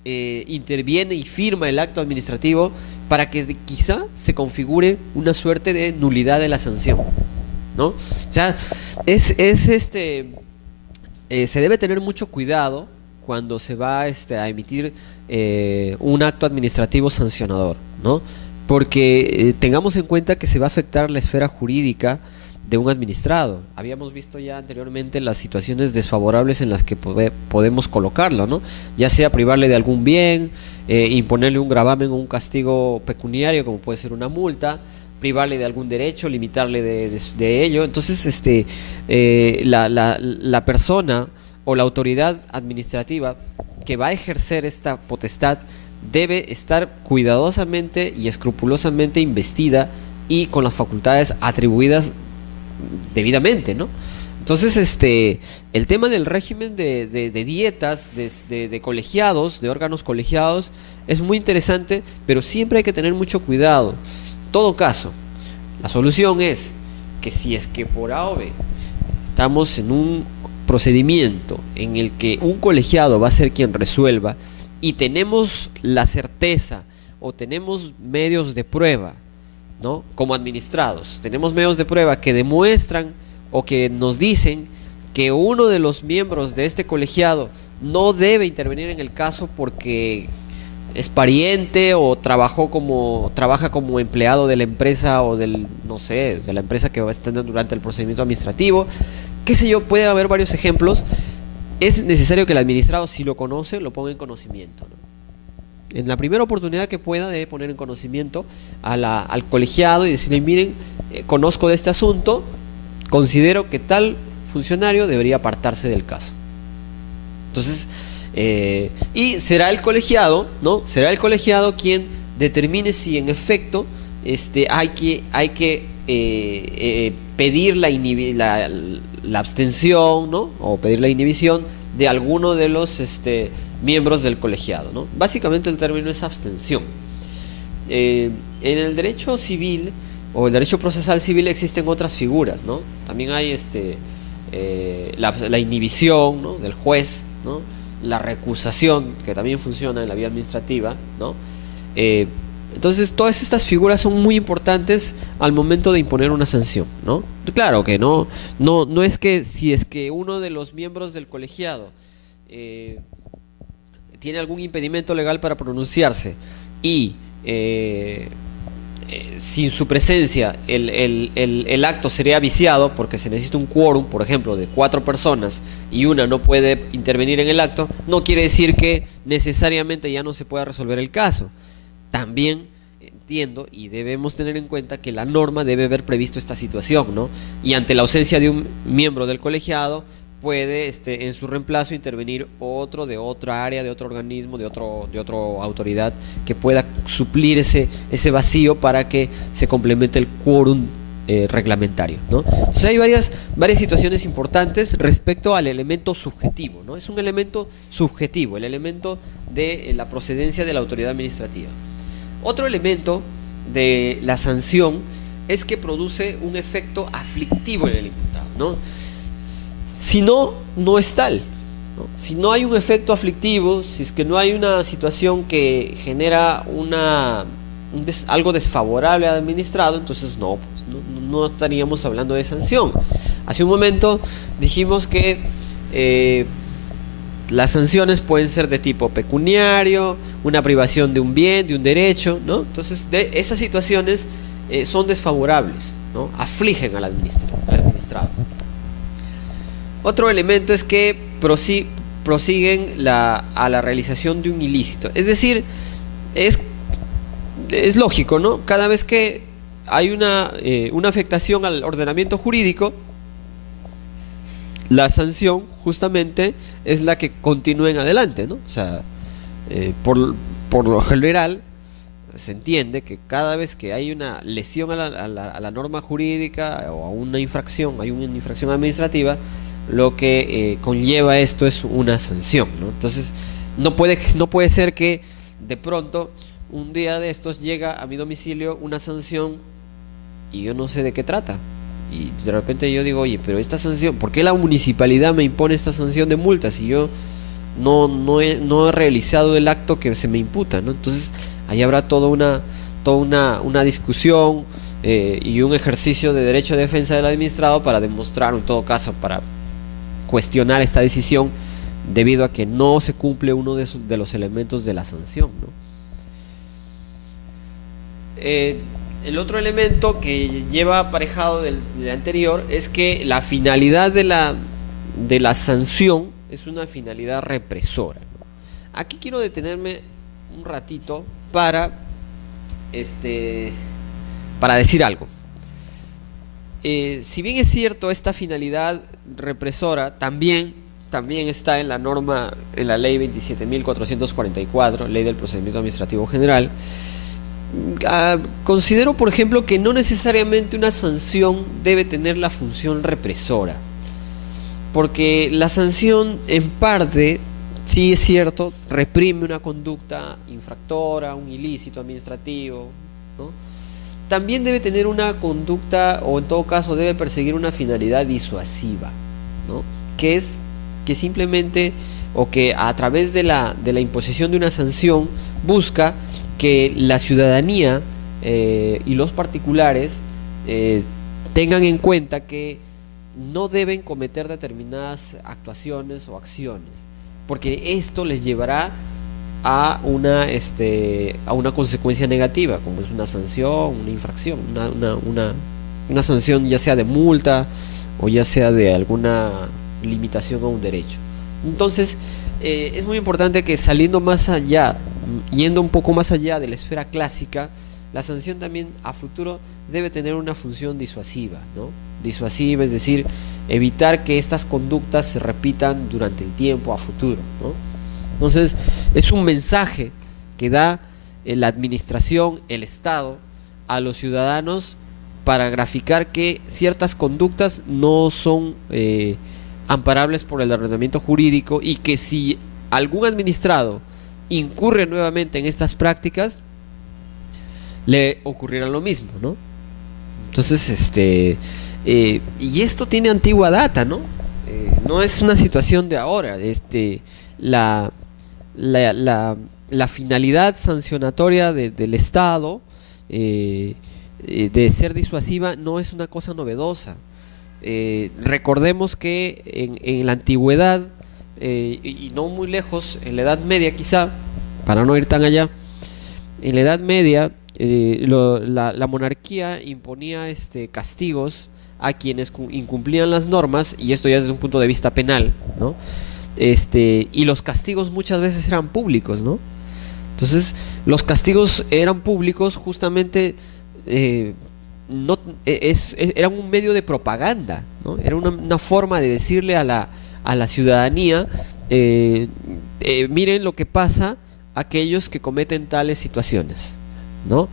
interviene y firma el acto administrativo para que quizá se configure una suerte de nulidad de la sanción, ¿no? O sea, se debe tener mucho cuidado cuando se va a emitir un acto administrativo sancionador, ¿no? porque tengamos en cuenta que se va a afectar la esfera jurídica de un administrado. Habíamos visto ya anteriormente las situaciones desfavorables en las que podemos colocarlo, ¿no? Ya sea privarle de algún bien, imponerle un gravamen o un castigo pecuniario, como puede ser una multa, privarle de algún derecho, limitarle de ello. Entonces, la persona o la autoridad administrativa que va a ejercer esta potestad debe estar cuidadosamente y escrupulosamente investida y con las facultades atribuidas debidamente, ¿no? Entonces, el tema del régimen de dietas, de colegiados, de órganos colegiados, es muy interesante, pero siempre hay que tener mucho cuidado. En todo caso, la solución es que si es que por A o B estamos en un procedimiento en el que un colegiado va a ser quien resuelva y tenemos la certeza o tenemos medios de prueba, ¿no? Como administrados, tenemos medios de prueba que demuestran o que nos dicen que uno de los miembros de este colegiado no debe intervenir en el caso porque es pariente o trabaja como empleado de la empresa o no sé, de la empresa que va a estar durante el procedimiento administrativo, qué sé yo, puede haber varios ejemplos. Es necesario que el administrado, si lo conoce, lo ponga en conocimiento, ¿no? En la primera oportunidad que pueda, debe poner en conocimiento al colegiado y decirle: miren, conozco de este asunto, considero que tal funcionario debería apartarse del caso. Entonces, y será el colegiado, ¿no? Será el colegiado quien determine si en efecto hay que pedir la abstención, ¿no? O pedir la inhibición de alguno de los miembros del colegiado, ¿no? Básicamente el término es abstención. En el derecho civil o el derecho procesal civil existen otras figuras, ¿no? También hay la inhibición, ¿no? Del juez, ¿no? La recusación, que también funciona en la vía administrativa, ¿no? Entonces todas estas figuras son muy importantes al momento de imponer una sanción, ¿no? Claro que no es que si es que uno de los miembros del colegiado tiene algún impedimento legal para pronunciarse y sin su presencia el acto sería viciado porque se necesita un quórum, por ejemplo, de 4 personas y una no puede intervenir en el acto, no quiere decir que necesariamente ya no se pueda resolver el caso. También entiendo y debemos tener en cuenta que la norma debe haber previsto esta situación, ¿no? Y ante la ausencia de un miembro del colegiado, puede en su reemplazo intervenir otro de otra área, de otro organismo, de otra autoridad que pueda suplir ese vacío para que se complemente el quórum reglamentario, ¿no? Entonces hay varias situaciones importantes respecto al elemento subjetivo, ¿no? Es un elemento subjetivo, el elemento de la procedencia de la autoridad administrativa. Otro elemento de la sanción es que produce un efecto aflictivo en el imputado, ¿no? Si no, no es tal, ¿no? Si no hay un efecto aflictivo, si es que no hay una situación que genera algo desfavorable al administrado, entonces no estaríamos hablando de sanción. Hace un momento dijimos que las sanciones pueden ser de tipo pecuniario, una privación de un bien, de un derecho, ¿no? Entonces, esas situaciones son desfavorables, ¿no? Afligen al administrado. Otro elemento es que prosiguen a la realización de un ilícito. Es decir, es lógico, ¿no? Cada vez que hay una afectación al ordenamiento jurídico, la sanción justamente es la que continúen adelante, ¿no? O sea, por lo general se entiende que cada vez que hay una lesión a la norma jurídica o a una infracción, hay una infracción administrativa, lo que conlleva esto es una sanción, ¿no? Entonces no puede ser que de pronto un día de estos llega a mi domicilio una sanción y yo no sé de qué trata. Y de repente yo digo: oye, pero esta sanción, ¿por qué la municipalidad me impone esta sanción de multa si yo no he realizado el acto que se me imputa, ¿no? Entonces ahí habrá toda una discusión y un ejercicio de derecho de defensa del administrado para demostrar, en todo caso, para cuestionar esta decisión debido a que no se cumple uno de los elementos de la sanción, ¿no? el otro elemento que lleva aparejado del anterior es que la finalidad de la sanción es una finalidad represora, ¿no? Aquí quiero detenerme un ratito para decir algo. Si bien es cierto, esta finalidad represora también está en la norma, en la ley 27.444, ley del procedimiento administrativo general. Considero, por ejemplo, que no necesariamente una sanción debe tener la función represora, porque la sanción en parte, sí es cierto, reprime una conducta infractora, un ilícito administrativo, ¿no? También debe tener una conducta, o en todo caso debe perseguir una finalidad disuasiva, ¿no? Que es que simplemente, o que a través de la imposición de una sanción busca que la ciudadanía y los particulares tengan en cuenta que no deben cometer determinadas actuaciones o acciones, porque esto les llevará a una consecuencia negativa, como es una sanción, una infracción, una sanción, ya sea de multa o ya sea de alguna limitación a un derecho. Entonces, es muy importante que saliendo más allá, yendo un poco más allá de la esfera clásica, la sanción también a futuro debe tener una función disuasiva, ¿no? Disuasiva, es decir, evitar que estas conductas se repitan durante el tiempo a futuro, ¿no? Entonces, es un mensaje que da la administración, el Estado, a los ciudadanos para graficar que ciertas conductas no son amparables por el ordenamiento jurídico, y que si algún administrado incurre nuevamente en estas prácticas, le ocurrirá lo mismo, ¿no? Entonces, y esto tiene antigua data, ¿no? No es una situación de ahora. La finalidad sancionatoria del Estado, de ser disuasiva, no es una cosa novedosa. Recordemos que en la antigüedad, y no muy lejos, en la Edad Media quizá, para no ir tan allá, en la Edad Media la monarquía imponía castigos a quienes incumplían las normas, y esto ya desde un punto de vista penal, ¿no? Y los castigos muchas veces eran públicos, ¿no? Entonces, los castigos eran públicos justamente, eran un medio de propaganda, ¿no? Era una forma de decirle a la ciudadanía, miren lo que pasa a aquellos que cometen tales situaciones, ¿no?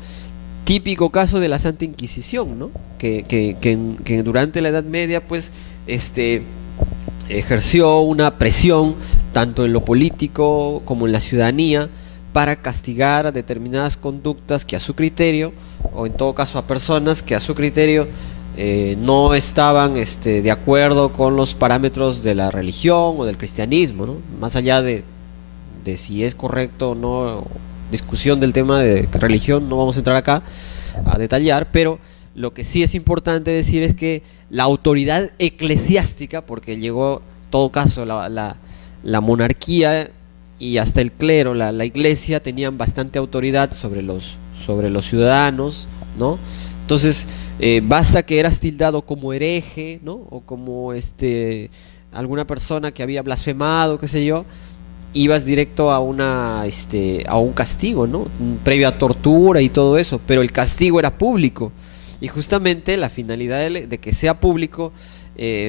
Típico caso de la Santa Inquisición, ¿no? Que durante la Edad Media, pues, ejerció una presión tanto en lo político como en la ciudadanía para castigar a determinadas conductas que a su criterio, o en todo caso a personas que a su criterio no estaban de acuerdo con los parámetros de la religión o del cristianismo, ¿no? Más allá de si es correcto o no, discusión del tema de religión, no vamos a entrar acá a detallar, pero lo que sí es importante decir es que la autoridad eclesiástica, porque llegó en todo caso la monarquía y hasta el clero, la iglesia, tenían bastante autoridad sobre los ciudadanos, ¿no? Entonces, basta que eras tildado como hereje, ¿no? O como alguna persona que había blasfemado, qué sé yo, ibas directo a un castigo, ¿no? Previo a tortura y todo eso, pero el castigo era público, y justamente la finalidad de que sea público,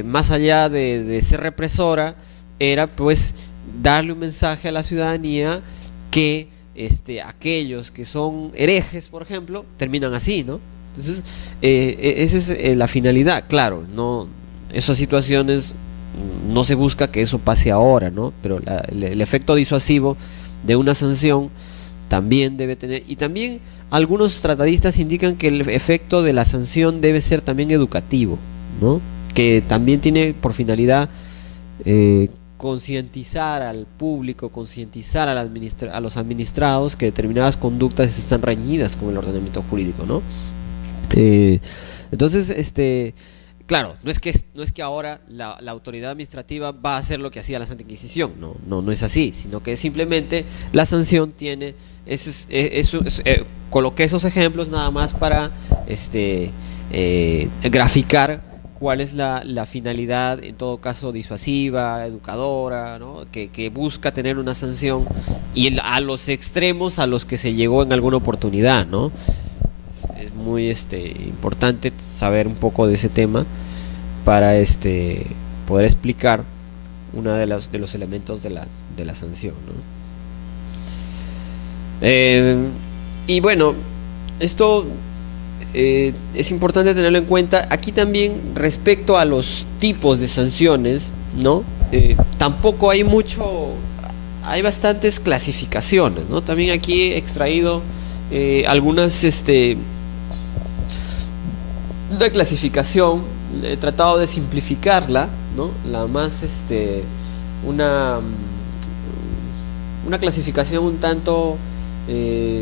más allá de ser represora, era pues darle un mensaje a la ciudadanía que aquellos que son herejes, por ejemplo, terminan así, ¿no? Entonces, esa es la finalidad. Claro, no, esas situaciones no se busca que eso pase ahora, ¿no? Pero el efecto disuasivo de una sanción también debe tener, y también algunos tratadistas indican que el efecto de la sanción debe ser también educativo, ¿no? Que también tiene por finalidad concientizar al público, concientizar a los administrados que determinadas conductas están reñidas con el ordenamiento jurídico, ¿no? Entonces, claro, no es que ahora la autoridad administrativa va a hacer lo que hacía la Santa Inquisición, no es así, sino que simplemente la sanción tiene, coloqué esos ejemplos nada más para graficar cuál es la finalidad, en todo caso disuasiva, educadora, ¿no? Que busca tener una sanción y a los extremos a los que se llegó en alguna oportunidad, ¿no? Es muy importante saber un poco de ese tema para poder explicar uno de los elementos de la sanción, ¿no? Y bueno, esto es importante tenerlo en cuenta. Aquí también respecto a los tipos de sanciones, ¿no? Tampoco hay hay bastantes clasificaciones, ¿no? También aquí he extraído algunas una clasificación, he tratado de simplificarla, ¿no? La más una clasificación un tanto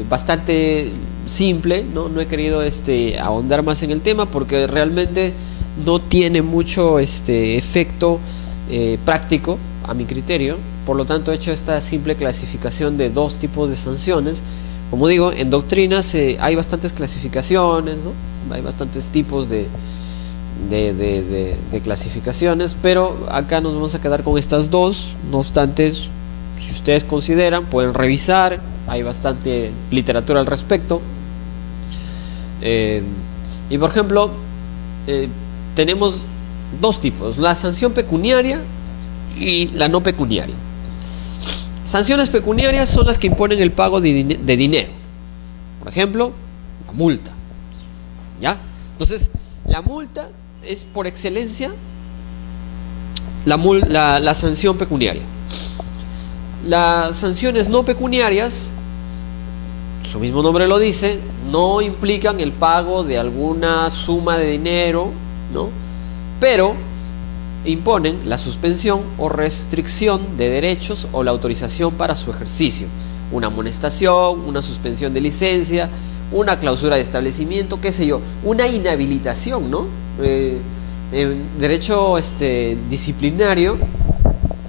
bastante simple, no he querido ahondar más en el tema porque realmente no tiene mucho efecto práctico a mi criterio. Por lo tanto he hecho esta simple clasificación de dos tipos de sanciones. Como digo, en doctrinas hay bastantes clasificaciones, ¿no? Hay bastantes tipos de clasificaciones, pero acá nos vamos a quedar con estas dos. No obstante, si ustedes consideran, pueden revisar, hay bastante literatura al respecto. Y por ejemplo, tenemos dos tipos: la sanción pecuniaria y la no pecuniaria. Sanciones pecuniarias son las que imponen el pago de dinero. Por ejemplo, la multa, ¿ya? Entonces, la multa es por excelencia la sanción pecuniaria. Las sanciones no pecuniarias, su mismo nombre lo dice, no implican el pago de alguna suma de dinero, ¿no? Pero imponen la suspensión o restricción de derechos o la autorización para su ejercicio, una amonestación, una suspensión de licencia, una clausura de establecimiento, qué sé yo, una inhabilitación, ¿no? En derecho disciplinario,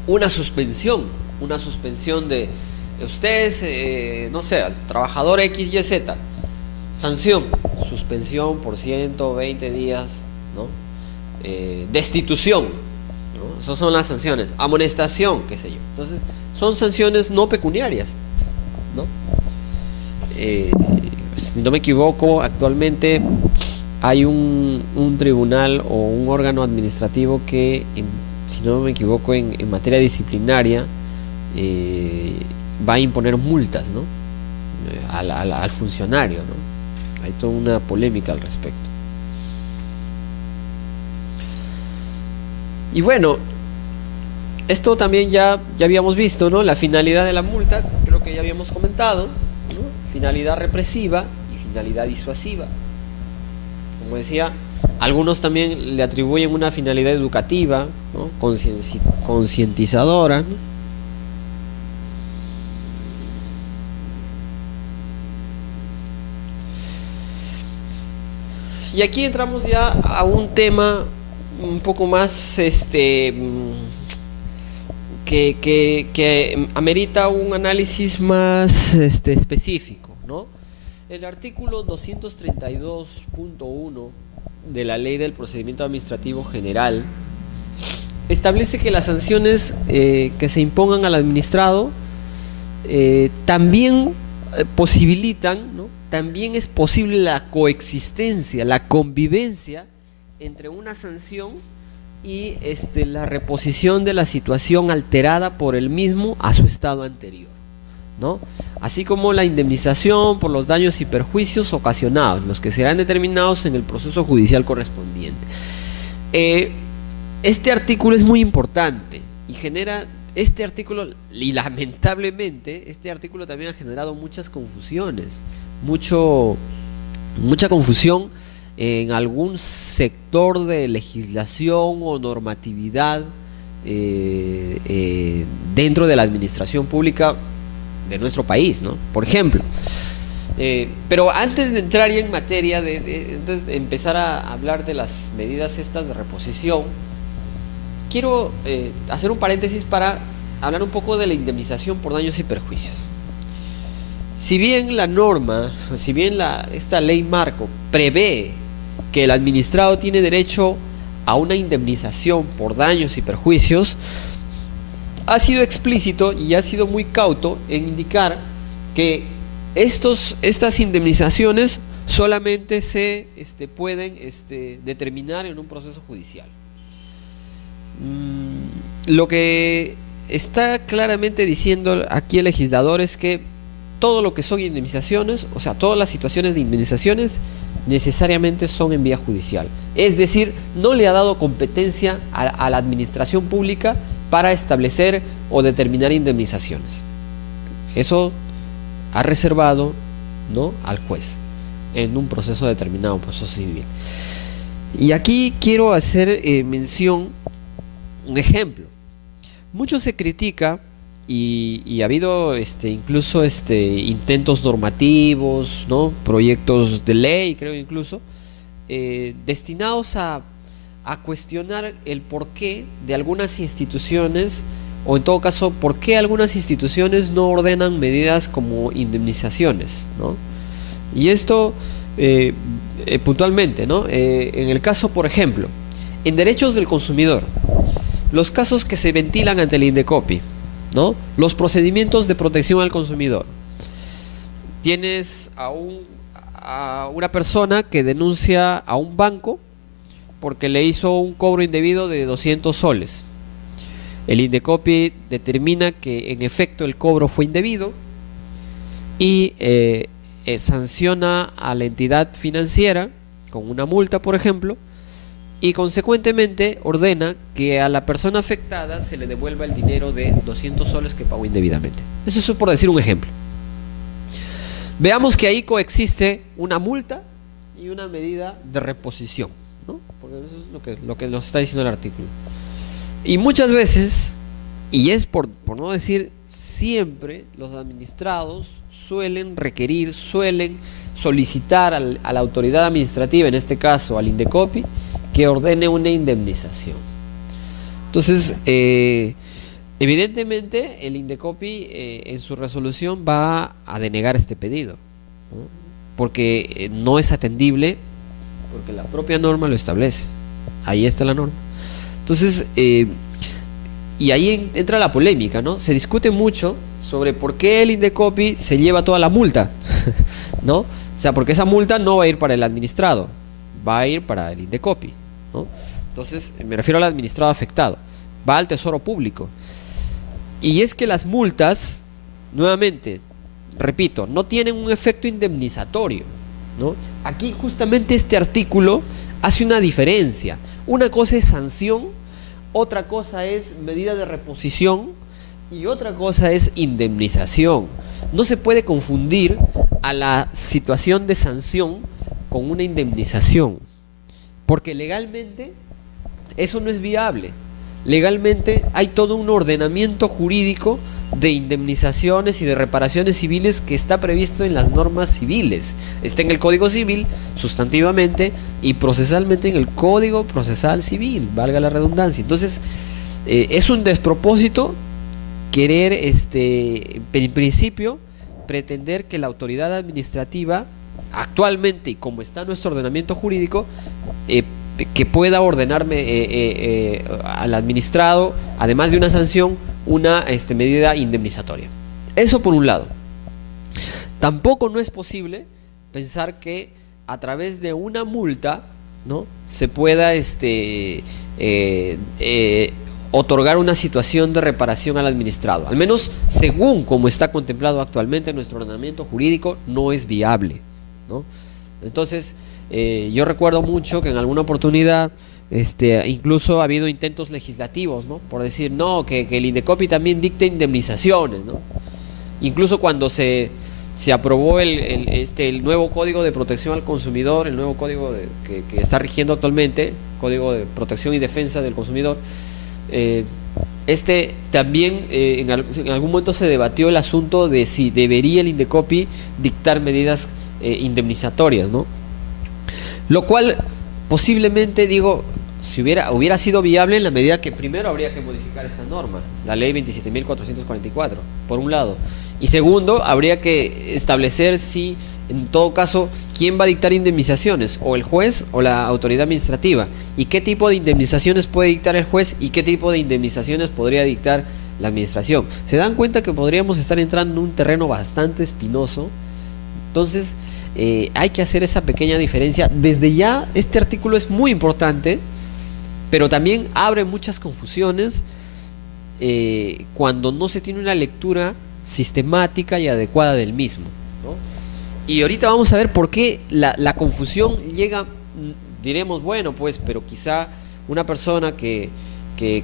una suspensión de ustedes, no sé, al trabajador X, Y, Z, sanción, suspensión por 120 días, ¿no? Destitución, ¿no? Esas son las sanciones. Amonestación, qué sé yo. Entonces, son sanciones no pecuniarias, ¿no? Si no me equivoco, actualmente hay un tribunal o un órgano administrativo que, si no me equivoco, en materia disciplinaria va a imponer multas, ¿no? Al funcionario, ¿no? Hay toda una polémica al respecto. Y bueno, esto también ya habíamos visto, ¿no? La finalidad de la multa, creo que ya habíamos comentado, ¿no? Finalidad represiva y finalidad disuasiva. Como decía, algunos también le atribuyen una finalidad educativa, ¿no? Concientizadora, ¿no? Y aquí entramos ya a un tema un poco más que amerita un análisis más específico, ¿no? El artículo 232.1 de la Ley del Procedimiento Administrativo General establece que las sanciones que se impongan al administrado también posibilitan, ¿no? También es posible la coexistencia, la convivencia entre una sanción y la reposición de la situación alterada por el mismo a su estado anterior, ¿no? Así como la indemnización por los daños y perjuicios ocasionados, los que serán determinados en el proceso judicial correspondiente. Este artículo es muy importante y genera... Este artículo, y lamentablemente, este artículo también ha generado muchas confusiones, mucha confusión en algún sector de legislación o normatividad dentro de la administración pública de nuestro país, ¿no? Por ejemplo, Pero antes de entrar ya en materia, antes de empezar a hablar de las medidas estas de reposición, quiero hacer un paréntesis para hablar un poco de la indemnización por daños y perjuicios. Si bien la norma, si bien esta ley marco prevé que el administrado tiene derecho a una indemnización por daños y perjuicios, ha sido explícito y ha sido muy cauto en indicar que estas indemnizaciones solamente se pueden determinar en un proceso judicial. Lo que está claramente diciendo aquí el legislador es que todo lo que son indemnizaciones, o sea, todas las situaciones de indemnizaciones necesariamente son en vía judicial. Es decir, no le ha dado competencia a la administración pública para establecer o determinar indemnizaciones. Eso ha reservado, ¿no?, al juez en un proceso determinado, un proceso civil. Y aquí quiero hacer mención un ejemplo. Mucho se critica y ha habido incluso intentos normativos, ¿no?, proyectos de ley, creo incluso, destinados a cuestionar el porqué de algunas instituciones, o en todo caso, por qué algunas instituciones no ordenan medidas como indemnizaciones, ¿no? Y esto puntualmente, ¿no? En el caso, por ejemplo, en derechos del consumidor, los casos que se ventilan ante el Indecopi, ¿no?, los procedimientos de protección al consumidor. Tienes a una persona que denuncia a un banco porque le hizo un cobro indebido de 200 soles. El Indecopi determina que en efecto el cobro fue indebido y sanciona a la entidad financiera con una multa, por ejemplo, y consecuentemente ordena que a la persona afectada se le devuelva el dinero de 200 soles que pagó indebidamente. Eso es por decir un ejemplo. Veamos que ahí coexiste una multa y una medida de reposición, ¿no? Porque eso es lo que nos está diciendo el artículo. Y muchas veces, y es por no decir siempre, los administrados suelen solicitar a la autoridad administrativa, en este caso al Indecopi, que ordene una indemnización. Entonces, evidentemente el Indecopi en su resolución va a denegar este pedido, ¿no?, porque no es atendible, porque la propia norma lo establece. Ahí está la norma. Entonces, y ahí entra la polémica, ¿no? Se discute mucho sobre por qué el Indecopi se lleva toda la multa, ¿no? O sea, porque esa multa no va a ir para el administrado, va a ir para el Indecopi, ¿no? Entonces, me refiero al administrado afectado, va al Tesoro Público. Y es que las multas, nuevamente, repito, no tienen un efecto indemnizatorio, ¿no? Aquí justamente este artículo hace una diferencia. Una cosa es sanción, otra cosa es medida de reposición y otra cosa es indemnización. No se puede confundir a la situación de sanción con una indemnización, porque legalmente eso no es viable. Legalmente hay todo un ordenamiento jurídico de indemnizaciones y de reparaciones civiles que está previsto en las normas civiles. Está en el Código Civil sustantivamente y procesalmente en el Código Procesal Civil, valga la redundancia. Entonces es un despropósito querer en principio pretender que la autoridad administrativa actualmente, y como está nuestro ordenamiento jurídico, que pueda ordenarme al administrado, además de una sanción, una medida indemnizatoria. Eso por un lado. Tampoco no es posible pensar que a través de una multa, ¿no?, se pueda otorgar una situación de reparación al administrado. Al menos según como está contemplado actualmente en nuestro ordenamiento jurídico, no es viable, ¿no? Entonces, yo recuerdo mucho que en alguna oportunidad incluso ha habido intentos legislativos, ¿no?, por decir no, que el Indecopi también dicte indemnizaciones, ¿no? Incluso cuando se aprobó el nuevo Código de Protección al Consumidor, el nuevo código que está rigiendo actualmente, Código de Protección y Defensa del Consumidor, También en algún momento se debatió el asunto de si debería el Indecopi dictar medidas indemnizatorias, ¿no? Lo cual posiblemente, digo, si hubiera sido viable en la medida que primero habría que modificar esta norma, la ley 27.444, por un lado, y segundo, habría que establecer si, en todo caso, quién va a dictar indemnizaciones, o el juez o la autoridad administrativa, y qué tipo de indemnizaciones puede dictar el juez y qué tipo de indemnizaciones podría dictar la administración. Se dan cuenta que podríamos estar entrando en un terreno bastante espinoso. Entonces hay que hacer esa pequeña diferencia. Desde ya este artículo es muy importante, pero también abre muchas confusiones cuando no se tiene una lectura sistemática y adecuada del mismo, ¿no? Y ahorita vamos a ver por qué la confusión llega. Diremos, bueno, pues, pero quizá una persona que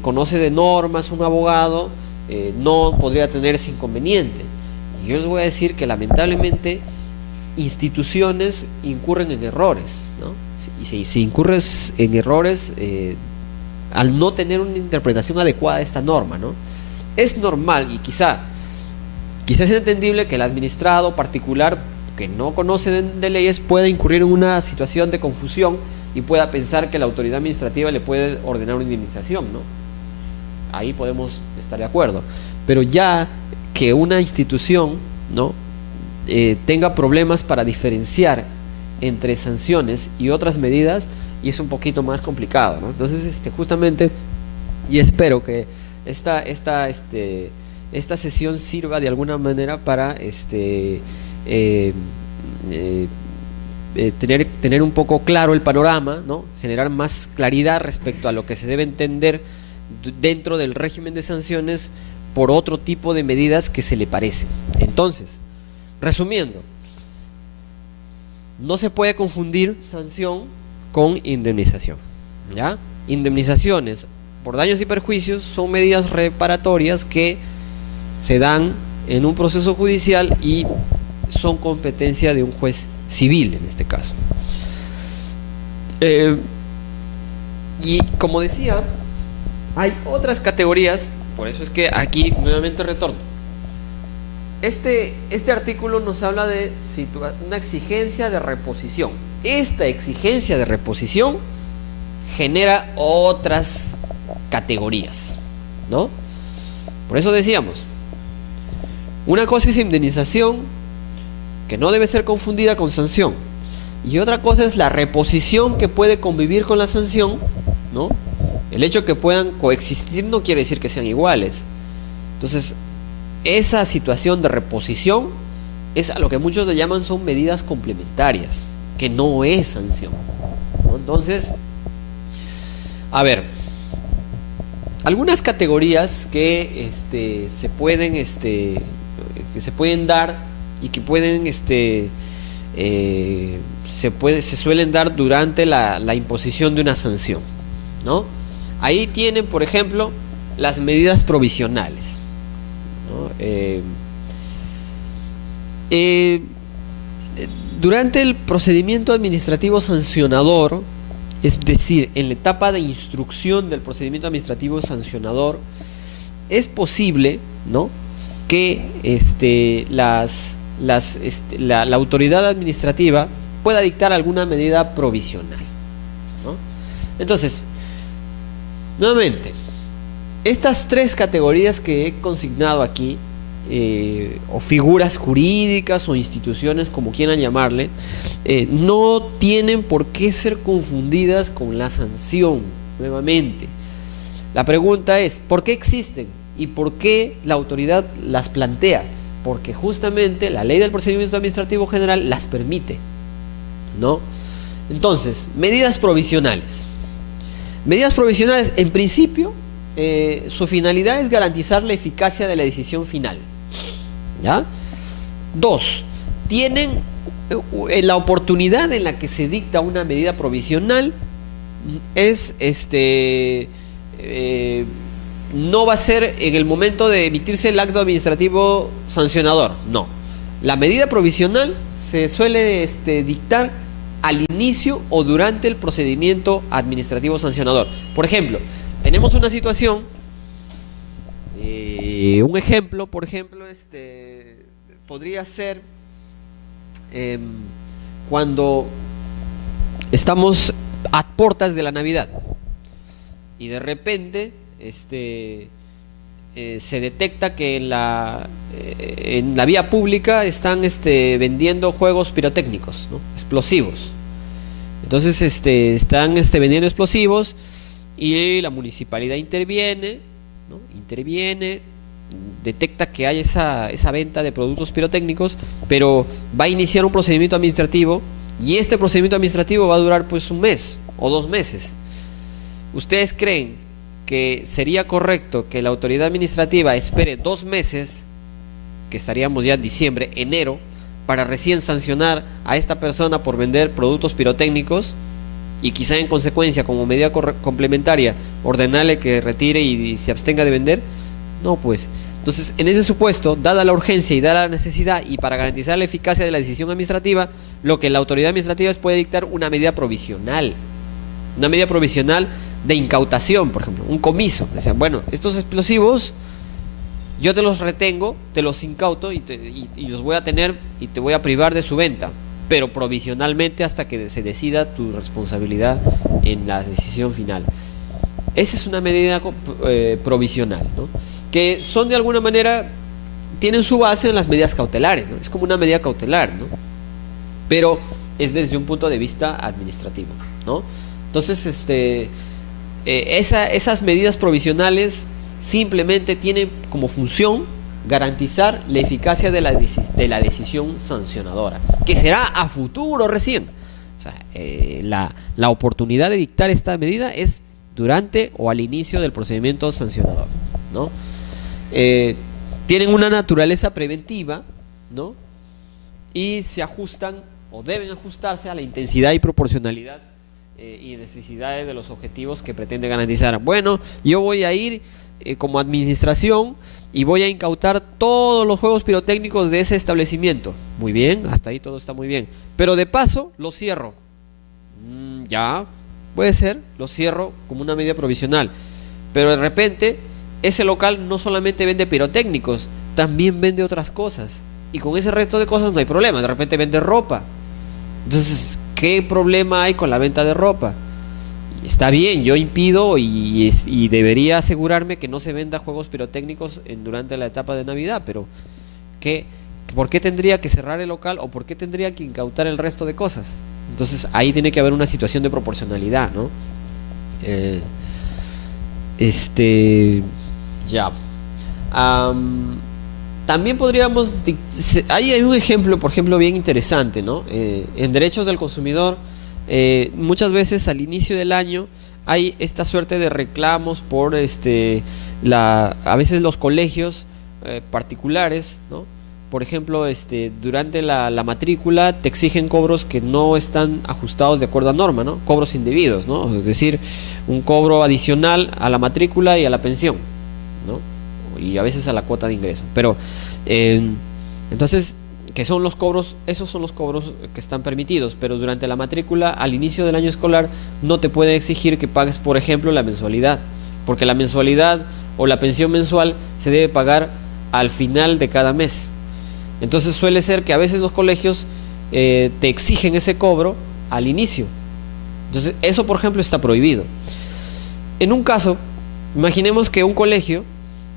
conoce de normas, un abogado, no podría tener ese inconveniente. Y yo les voy a decir que lamentablemente instituciones incurren en errores, ¿no? Y si incurres en errores al no tener una interpretación adecuada de esta norma, ¿no? Es normal y quizás es entendible que el administrado particular que no conoce de leyes pueda incurrir en una situación de confusión y pueda pensar que la autoridad administrativa le puede ordenar una indemnización, ¿no? Ahí podemos estar de acuerdo. Pero ya que una institución, ¿no?, tenga problemas para diferenciar entre sanciones y otras medidas, y es un poquito más complicado, ¿no? Entonces, justamente, y espero que esta sesión sirva de alguna manera para tener un poco claro el panorama, ¿no? Generar más claridad respecto a lo que se debe entender dentro del régimen de sanciones por otro tipo de medidas que se le parecen. Entonces, resumiendo, no se puede confundir sanción con indemnización, ¿ya? Indemnizaciones por daños y perjuicios son medidas reparatorias que se dan en un proceso judicial y son competencia de un juez civil en este caso. Y como decía, hay otras categorías, por eso es que aquí nuevamente retorno. Este artículo nos habla de una exigencia de reposición. Esta exigencia de reposición genera otras categorías, ¿no? Por eso decíamos, una cosa es indemnización, que no debe ser confundida con sanción, y otra cosa es la reposición que puede convivir con la sanción, ¿no? El hecho de que puedan coexistir no quiere decir que sean iguales. Entonces, esa situación de reposición es a lo que muchos le llaman son medidas complementarias, que no es sanción, ¿no? Entonces, a ver, algunas categorías que se pueden dar y que pueden se suelen dar durante la imposición de una sanción, ¿no? Ahí tienen, por ejemplo, las medidas provisionales, ¿no? Durante el procedimiento administrativo sancionador, es decir, en la etapa de instrucción del procedimiento administrativo sancionador, es posible, ¿no?, que la autoridad administrativa pueda dictar alguna medida provisional, ¿no? Entonces, nuevamente, estas tres categorías que he consignado aquí, o figuras jurídicas o instituciones, como quieran llamarle, no tienen por qué ser confundidas con la sanción. Nuevamente, la pregunta es, ¿por qué existen? ¿Y por qué la autoridad las plantea? Porque justamente la ley del procedimiento administrativo general las permite, ¿no? Entonces, medidas provisionales. Medidas provisionales, en principio, su finalidad es garantizar la eficacia de la decisión final, ¿ya? Dos, tienen la oportunidad en la que se dicta una medida provisional es no va a ser en el momento de emitirse el acto administrativo sancionador, no. La medida provisional se suele dictar al inicio o durante el procedimiento administrativo sancionador. Por ejemplo, tenemos una situación Un ejemplo, por ejemplo, podría ser em, cuando estamos a puertas de la Navidad y de repente se detecta que en la vía pública están vendiendo juegos pirotécnicos, ¿no? Explosivos. Entonces están vendiendo explosivos y la municipalidad interviene, ¿no? Interviene, detecta que hay esa venta de productos pirotécnicos, pero va a iniciar un procedimiento administrativo y este procedimiento administrativo va a durar pues un mes o 2 meses. ¿Ustedes creen que sería correcto que la autoridad administrativa espere 2 meses, que estaríamos ya en diciembre, enero, para recién sancionar a esta persona por vender productos pirotécnicos y quizá en consecuencia, como medida complementaria, ordenarle que retire y se abstenga de vender? No, pues. Entonces, en ese supuesto, dada la urgencia y dada la necesidad y para garantizar la eficacia de la decisión administrativa, lo que la autoridad administrativa es puede dictar una medida provisional de incautación, por ejemplo, un comiso. Decían, bueno, estos explosivos yo te los retengo, te los incauto y los voy a tener y te voy a privar de su venta, pero provisionalmente hasta que se decida tu responsabilidad en la decisión final. Esa es una medida provisional, ¿no? Que son de alguna manera, tienen su base en las medidas cautelares, ¿no? Es como una medida cautelar, ¿no? Pero es desde un punto de vista administrativo, ¿no? Entonces, esas medidas provisionales simplemente tienen como función garantizar la eficacia de la decisión sancionadora, que será a futuro recién. O sea, la oportunidad de dictar esta medida es durante o al inicio del procedimiento sancionador, ¿no? Tienen una naturaleza preventiva, ¿no? Y se ajustan o deben ajustarse a la intensidad y proporcionalidad y necesidades de los objetivos que pretende garantizar. Bueno, yo voy a ir como administración y voy a incautar todos los juegos pirotécnicos de ese establecimiento. Muy bien, hasta ahí todo está muy bien. Pero de paso, lo cierro. Ya, puede ser, lo cierro como una medida provisional. Pero de repente, ese local no solamente vende pirotécnicos, también vende otras cosas. Y con ese resto de cosas no hay problema. De repente vende ropa. Entonces, ¿qué problema hay con la venta de ropa? Está bien, yo impido y debería asegurarme que no se venda juegos pirotécnicos durante la etapa de Navidad, pero ¿por qué tendría que cerrar el local o por qué tendría que incautar el resto de cosas? Entonces ahí tiene que haber una situación de proporcionalidad, ¿no? Ya. También podríamos... Ahí hay un ejemplo, por ejemplo, bien interesante, ¿no? En derechos del consumidor, muchas veces al inicio del año hay esta suerte de reclamos por a veces los colegios particulares, ¿no? Por ejemplo, durante la matrícula te exigen cobros que no están ajustados de acuerdo a norma, ¿no? Cobros indebidos, ¿no? Es decir, un cobro adicional a la matrícula y a la pensión, ¿no? Y a veces a la cuota de ingreso. Pero entonces, que son los cobros, esos son los cobros que están permitidos, pero durante la matrícula, al inicio del año escolar, no te pueden exigir que pagues, por ejemplo, la mensualidad, porque la mensualidad o la pensión mensual se debe pagar al final de cada mes. Entonces suele ser que a veces los colegios te exigen ese cobro al inicio. Entonces eso, por ejemplo, está prohibido. En un caso, imaginemos que un colegio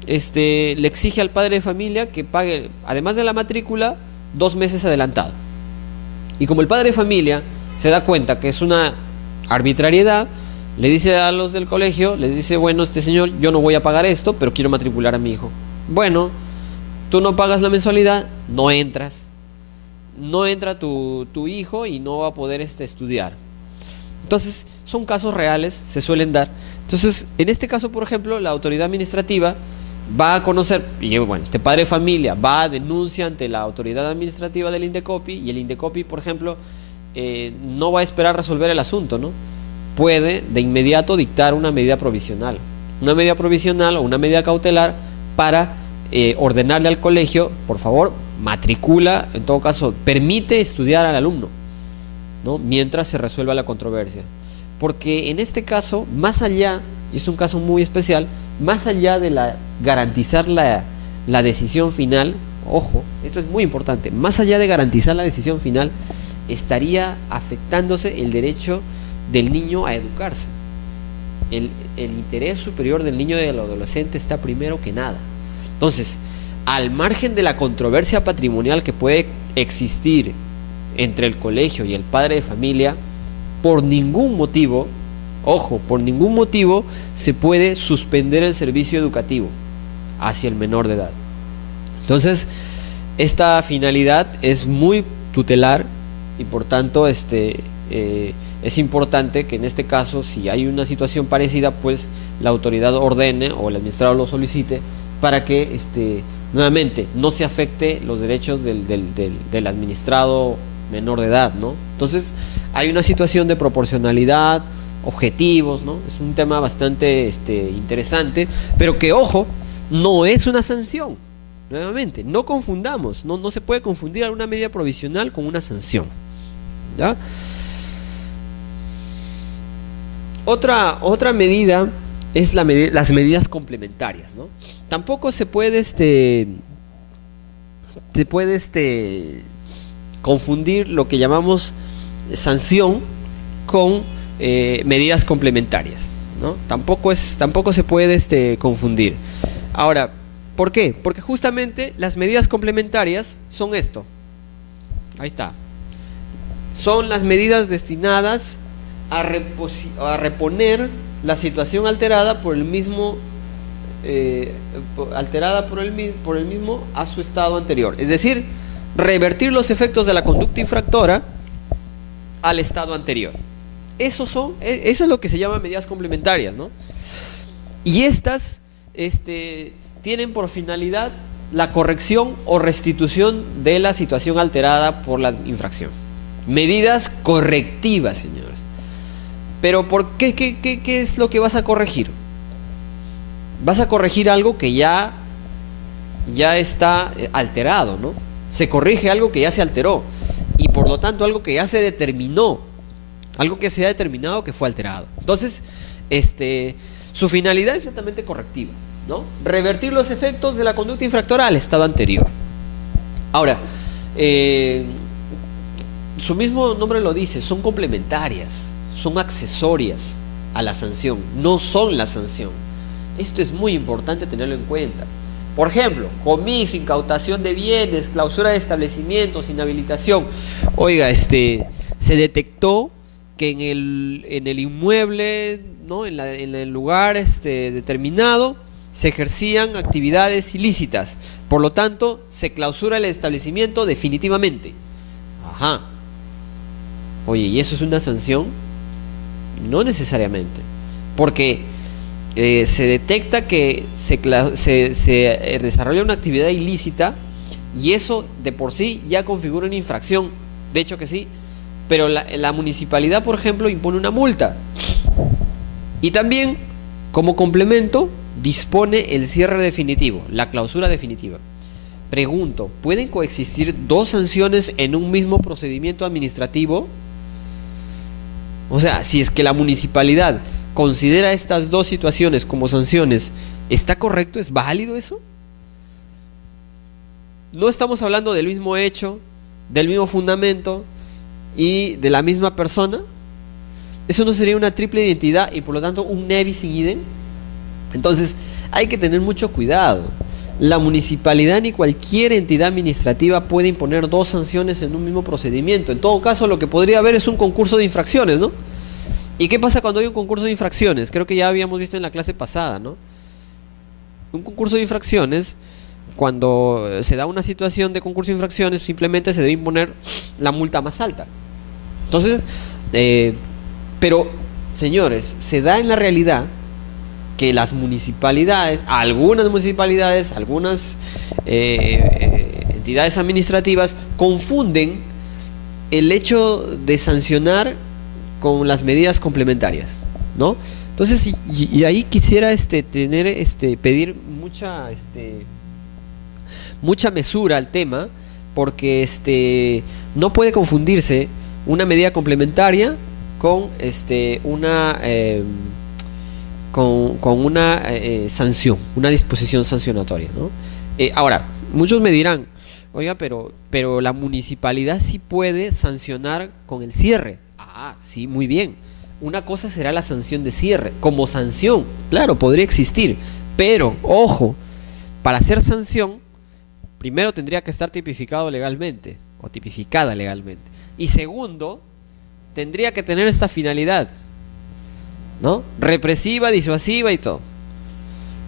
le exige al padre de familia que pague, además de la matrícula, 2 meses adelantado. Y como el padre de familia se da cuenta que es una arbitrariedad, le dice a los del colegio, les dice, bueno, señor, yo no voy a pagar esto, pero quiero matricular a mi hijo. Bueno, tú no pagas la mensualidad, no entra tu hijo y no va a poder estudiar. Entonces, son casos reales, se suelen dar. Entonces, en este caso, por ejemplo, la autoridad administrativa va a conocer, y bueno, este padre de familia va a denuncia ante la autoridad administrativa del Indecopi, y el Indecopi, por ejemplo, no va a esperar resolver el asunto, ¿no? Puede de inmediato dictar una medida provisional o una medida cautelar para ordenarle al colegio, por favor, matricula, en todo caso, permite estudiar al alumno, ¿no? Mientras se resuelva la controversia. Porque en este caso, más allá, y es un caso muy especial, más allá de garantizar la decisión final, ojo, esto es muy importante, más allá de garantizar la decisión final, estaría afectándose el derecho del niño a educarse. El interés superior del niño y del adolescente está primero que nada. Entonces, al margen de la controversia patrimonial que puede existir entre el colegio y el padre de familia, por ningún motivo, ojo, por ningún motivo se puede suspender el servicio educativo hacia el menor de edad. Entonces, esta finalidad es muy tutelar y por tanto es importante que en este caso, si hay una situación parecida, pues la autoridad ordene o el administrador lo solicite para que nuevamente no se afecte los derechos del administrado menor de edad, ¿no? Entonces hay una situación de proporcionalidad, objetivos, ¿no? Es un tema bastante interesante, pero que, ojo, no es una sanción. Nuevamente, no confundamos, no se puede confundir a una medida provisional con una sanción, ¿ya? Otra medida es las medidas complementarias, ¿no? Tampoco se puede confundir lo que llamamos sanción con medidas complementarias, ¿no? Tampoco se puede confundir. Ahora, ¿por qué? Porque justamente las medidas complementarias son esto. Ahí está. Son las medidas destinadas a reponer la situación alterada por el mismo a su estado anterior. Es decir, revertir los efectos de la conducta infractora al estado anterior. Eso es lo que se llama medidas complementarias, ¿no? Y estas tienen por finalidad la corrección o restitución de la situación alterada por la infracción. Medidas correctivas, señores. Pero ¿por qué? ¿Qué es lo que vas a corregir? Vas a corregir algo que ya está alterado, ¿no? Se corrige algo que ya se alteró y por lo tanto algo que ya se determinó, algo que se ha determinado que fue alterado. Entonces, su finalidad es netamente correctiva, ¿no? Revertir los efectos de la conducta infractora al estado anterior. Ahora, su mismo nombre lo dice, son complementarias, son accesorias a la sanción, no son la sanción. Esto es muy importante tenerlo en cuenta. Por ejemplo, comiso, incautación de bienes, clausura de establecimientos, inhabilitación. Oiga, se detectó que en el inmueble, ¿no? en el lugar determinado se ejercían actividades ilícitas. Por lo tanto, se clausura el establecimiento definitivamente. Ajá. Oye, ¿y eso es una sanción? No necesariamente. Porque se detecta que se desarrolla una actividad ilícita y eso de por sí ya configura una infracción. De hecho que sí. Pero la municipalidad, por ejemplo, impone una multa. Y también, como complemento, dispone el cierre definitivo, la clausura definitiva. Pregunto, ¿pueden coexistir dos sanciones en un mismo procedimiento administrativo? O sea, si es que la municipalidad considera estas dos situaciones como sanciones, ¿está correcto? ¿Es válido eso? No estamos hablando del mismo hecho, del mismo fundamento y de la misma persona. ¿Eso no sería una triple identidad y por lo tanto un ne bis in idem? Entonces hay que tener mucho cuidado. La municipalidad ni cualquier entidad administrativa puede imponer dos sanciones en un mismo procedimiento. En todo caso, lo que podría haber es un concurso de infracciones, ¿no? ¿Y qué pasa cuando hay un concurso de infracciones? Creo que ya habíamos visto en la clase pasada, ¿no? Un concurso de infracciones, cuando se da una situación de concurso de infracciones, simplemente se debe imponer la multa más alta. Entonces, pero, señores, se da en la realidad que las municipalidades, algunas entidades administrativas confunden el hecho de sancionar con las medidas complementarias, ¿no? Entonces, y ahí quisiera pedir mucha mesura al tema, porque no puede confundirse una medida complementaria con con una sanción, una disposición sancionatoria, ¿no? Ahora, muchos me dirán, oiga, pero la municipalidad sí puede sancionar con el cierre. Ah, sí, muy bien. Una cosa será la sanción de cierre. Como sanción, claro, podría existir. Pero, ojo, para hacer sanción, primero tendría que estar tipificado legalmente, o tipificada legalmente. Y segundo, tendría que tener esta finalidad, ¿no? Represiva, disuasiva y todo.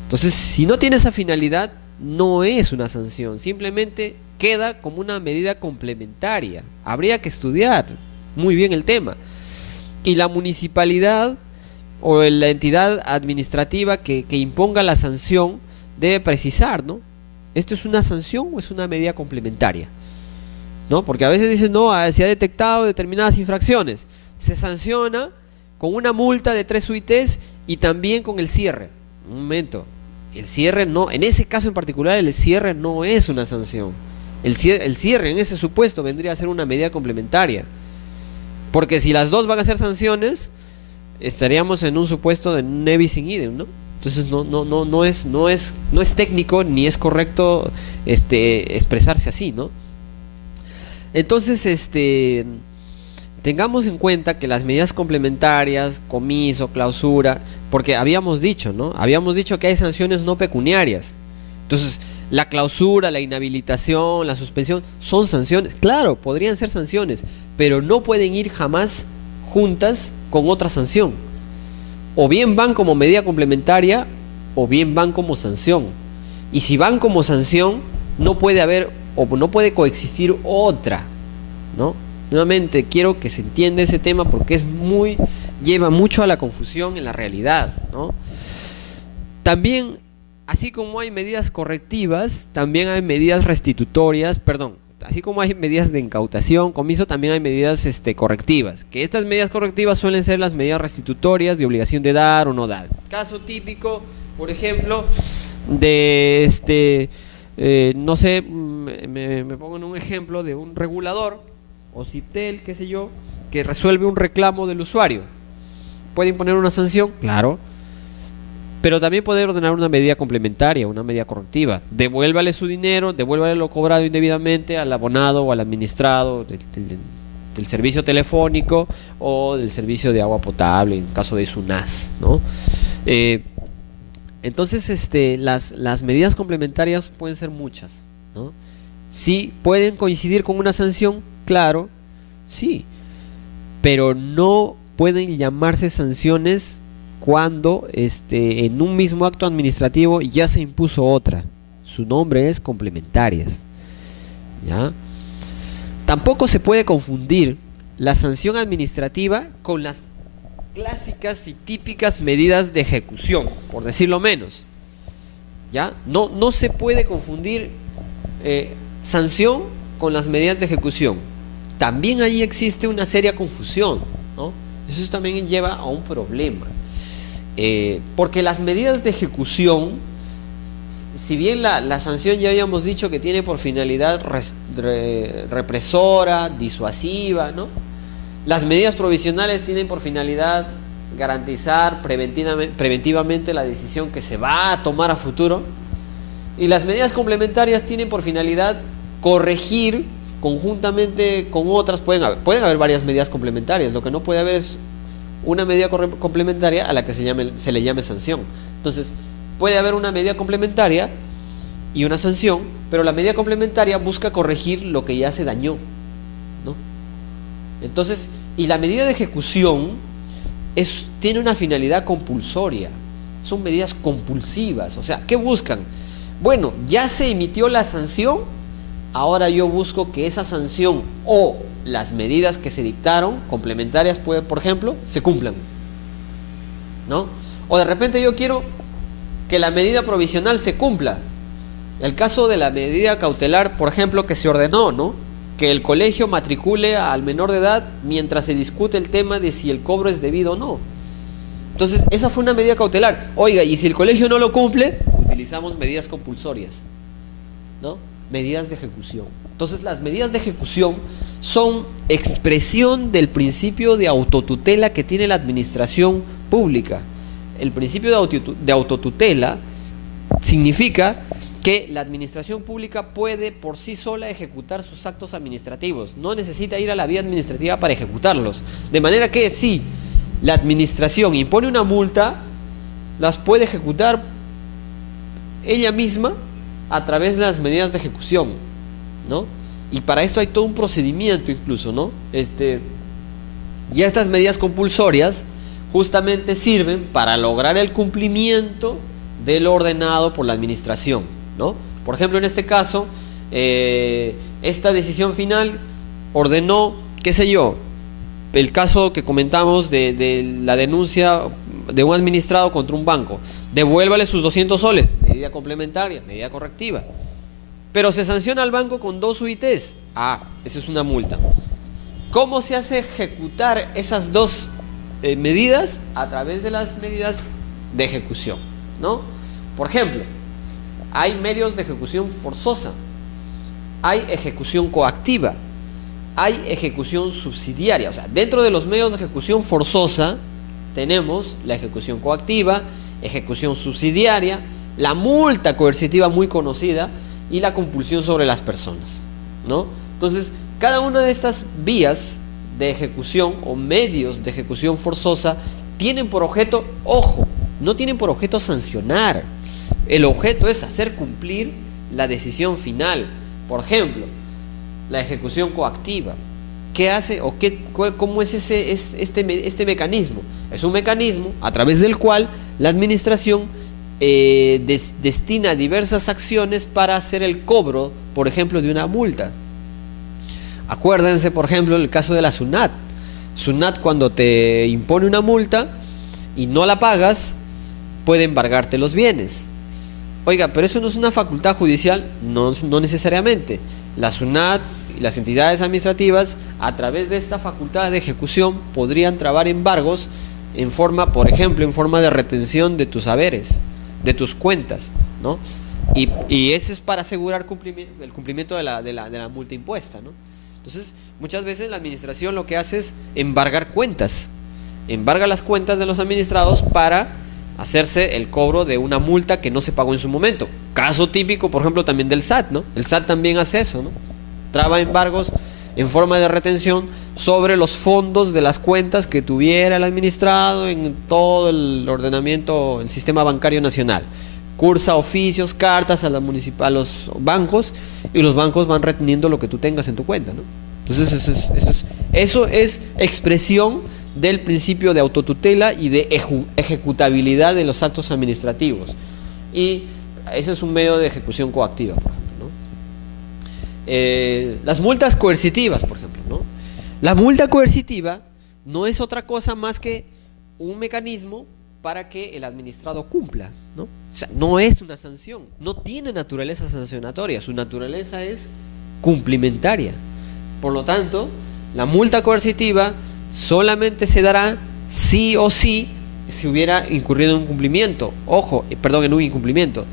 Entonces, si no tiene esa finalidad, no es una sanción, simplemente queda como una medida complementaria. Habría que estudiar muy bien el tema. Y la municipalidad o la entidad administrativa que imponga la sanción debe precisar, ¿no? ¿Esto es una sanción o es una medida complementaria? ¿No? Porque a veces dicen, no, se ha detectado determinadas infracciones. Se sanciona con una multa de 3 UITs y también con el cierre. Un momento. El cierre no, en ese caso en particular, el cierre no es una sanción. El cierre en ese supuesto vendría a ser una medida complementaria. Porque si las dos van a ser sanciones, estaríamos en un supuesto de ne bis in idem, ¿no? Entonces no es técnico ni es correcto expresarse así, ¿no? Entonces, tengamos en cuenta que las medidas complementarias, comiso, clausura, porque habíamos dicho, ¿no? Habíamos dicho que hay sanciones no pecuniarias. Entonces, la clausura, la inhabilitación, la suspensión, son sanciones. Claro, podrían ser sanciones, pero no pueden ir jamás juntas con otra sanción. O bien van como medida complementaria, o bien van como sanción. Y si van como sanción, no puede haber, o no puede coexistir otra, ¿no? Nuevamente, quiero que se entienda ese tema porque lleva mucho a la confusión en la realidad, ¿no? También, así como hay medidas correctivas, también hay medidas restitutorias, perdón, así como hay medidas de incautación, comiso, también hay medidas correctivas, que estas medidas correctivas suelen ser las medidas restitutorias de obligación de dar o no dar. Caso típico, por ejemplo, de no sé, me pongo en un ejemplo de un regulador o CITEL, qué sé yo, que resuelve un reclamo del usuario. ¿Puede imponer una sanción? Claro. Pero también puede ordenar una medida complementaria, una medida correctiva. Devuélvale su dinero, devuélvale lo cobrado indebidamente al abonado o al administrado del servicio telefónico o del servicio de agua potable, en caso de SUNAS, ¿no? Entonces, las medidas complementarias pueden ser muchas, ¿no? Sí, pueden coincidir con una sanción, claro, sí, pero no pueden llamarse sanciones cuando en un mismo acto administrativo ya se impuso otra. Su nombre es complementarias, ¿ya? Tampoco se puede confundir la sanción administrativa con las clásicas y típicas medidas de ejecución, por decirlo menos, ¿ya? No se puede confundir sanción con las medidas de ejecución. También ahí existe una seria confusión, ¿no? Eso también lleva a un problema, porque las medidas de ejecución, si bien la sanción ya habíamos dicho que tiene por finalidad represora, disuasiva, ¿no? Las medidas provisionales tienen por finalidad garantizar preventivamente la decisión que se va a tomar a futuro, y las medidas complementarias tienen por finalidad corregir conjuntamente con otras. Pueden haber varias medidas complementarias, lo que no puede haber es una medida complementaria a la que se le llame sanción. Entonces, puede haber una medida complementaria y una sanción, pero la medida complementaria busca corregir lo que ya se dañó, ¿no? Entonces, y la medida de ejecución tiene una finalidad compulsoria, son medidas compulsivas. O sea, ¿qué buscan? Bueno, ya se emitió la sanción, ahora yo busco que esa sanción o las medidas que se dictaron, complementarias, por ejemplo, se cumplan, ¿no? O de repente yo quiero que la medida provisional se cumpla. El caso de la medida cautelar, por ejemplo, que se ordenó, ¿no? Que el colegio matricule al menor de edad mientras se discute el tema de si el cobro es debido o no. Entonces, esa fue una medida cautelar. Oiga, y si el colegio no lo cumple, utilizamos medidas compulsorias, ¿no? Medidas de ejecución. Entonces, las medidas de ejecución son expresión del principio de autotutela que tiene la administración pública. El principio de autotutela significa que la administración pública puede por sí sola ejecutar sus actos administrativos, no necesita ir a la vía administrativa para ejecutarlos, de manera que si la administración impone una multa, las puede ejecutar ella misma a través de las medidas de ejecución, ¿no? Y para esto hay todo un procedimiento incluso, ¿no? Y estas medidas compulsorias justamente sirven para lograr el cumplimiento de lo ordenado por la administración, ¿no? Por ejemplo, en este caso, esta decisión final ordenó, qué sé yo, el caso que comentamos de la denuncia de un administrado contra un banco. Devuélvale sus 200 soles, medida complementaria, medida correctiva. Pero se sanciona al banco con 2 UITs. Eso es una multa. ¿Cómo se hace ejecutar esas 2 medidas? A través de las medidas de ejecución, ¿no? Por ejemplo, hay medios de ejecución forzosa, hay ejecución coactiva, hay ejecución subsidiaria. O sea, dentro de los medios de ejecución forzosa tenemos la ejecución coactiva, ejecución subsidiaria, la multa coercitiva muy conocida y la compulsión sobre las personas, ¿no? Entonces, cada una de estas vías de ejecución o medios de ejecución forzosa tienen por objeto, ojo, no tienen por objeto sancionar. El objeto es hacer cumplir la decisión final. Por ejemplo, la ejecución coactiva. ¿Qué hace o cómo es este mecanismo? Es un mecanismo a través del cual la administración destina diversas acciones para hacer el cobro, por ejemplo, de una multa. Acuérdense, por ejemplo, el caso de la SUNAT. SUNAT, cuando te impone una multa y no la pagas, puede embargarte los bienes. Oiga, pero eso no es una facultad judicial. No necesariamente. La SUNAT y las entidades administrativas, a través de esta facultad de ejecución, podrían trabar embargos en forma, por ejemplo, en forma de retención de tus haberes, de tus cuentas, ¿no? Y eso es para asegurar el cumplimiento de la multa impuesta, ¿no? Entonces, muchas veces la administración lo que hace es embargar cuentas, embarga las cuentas de los administrados para hacerse el cobro de una multa que no se pagó en su momento. Caso típico, por ejemplo, también del SAT, ¿no? El SAT también hace eso, ¿no? Traba embargos en forma de retención sobre los fondos de las cuentas que tuviera el administrado en todo el ordenamiento, el sistema bancario nacional. Cursa oficios, cartas a los bancos, y los bancos van reteniendo lo que tú tengas en tu cuenta, ¿no? Entonces eso es expresión del principio de autotutela y de ejecutabilidad de los actos administrativos. Y ese es un medio de ejecución coactiva, por ejemplo, ¿no? Las multas coercitivas, por ejemplo, ¿no? La multa coercitiva no es otra cosa más que un mecanismo para que el administrado cumpla, ¿no? O sea, no es una sanción, no tiene naturaleza sancionatoria, su naturaleza es cumplimentaria. Por lo tanto, la multa coercitiva solamente se dará sí o sí si hubiera incurrido en un incumplimiento. Ojo, en un incumplimiento.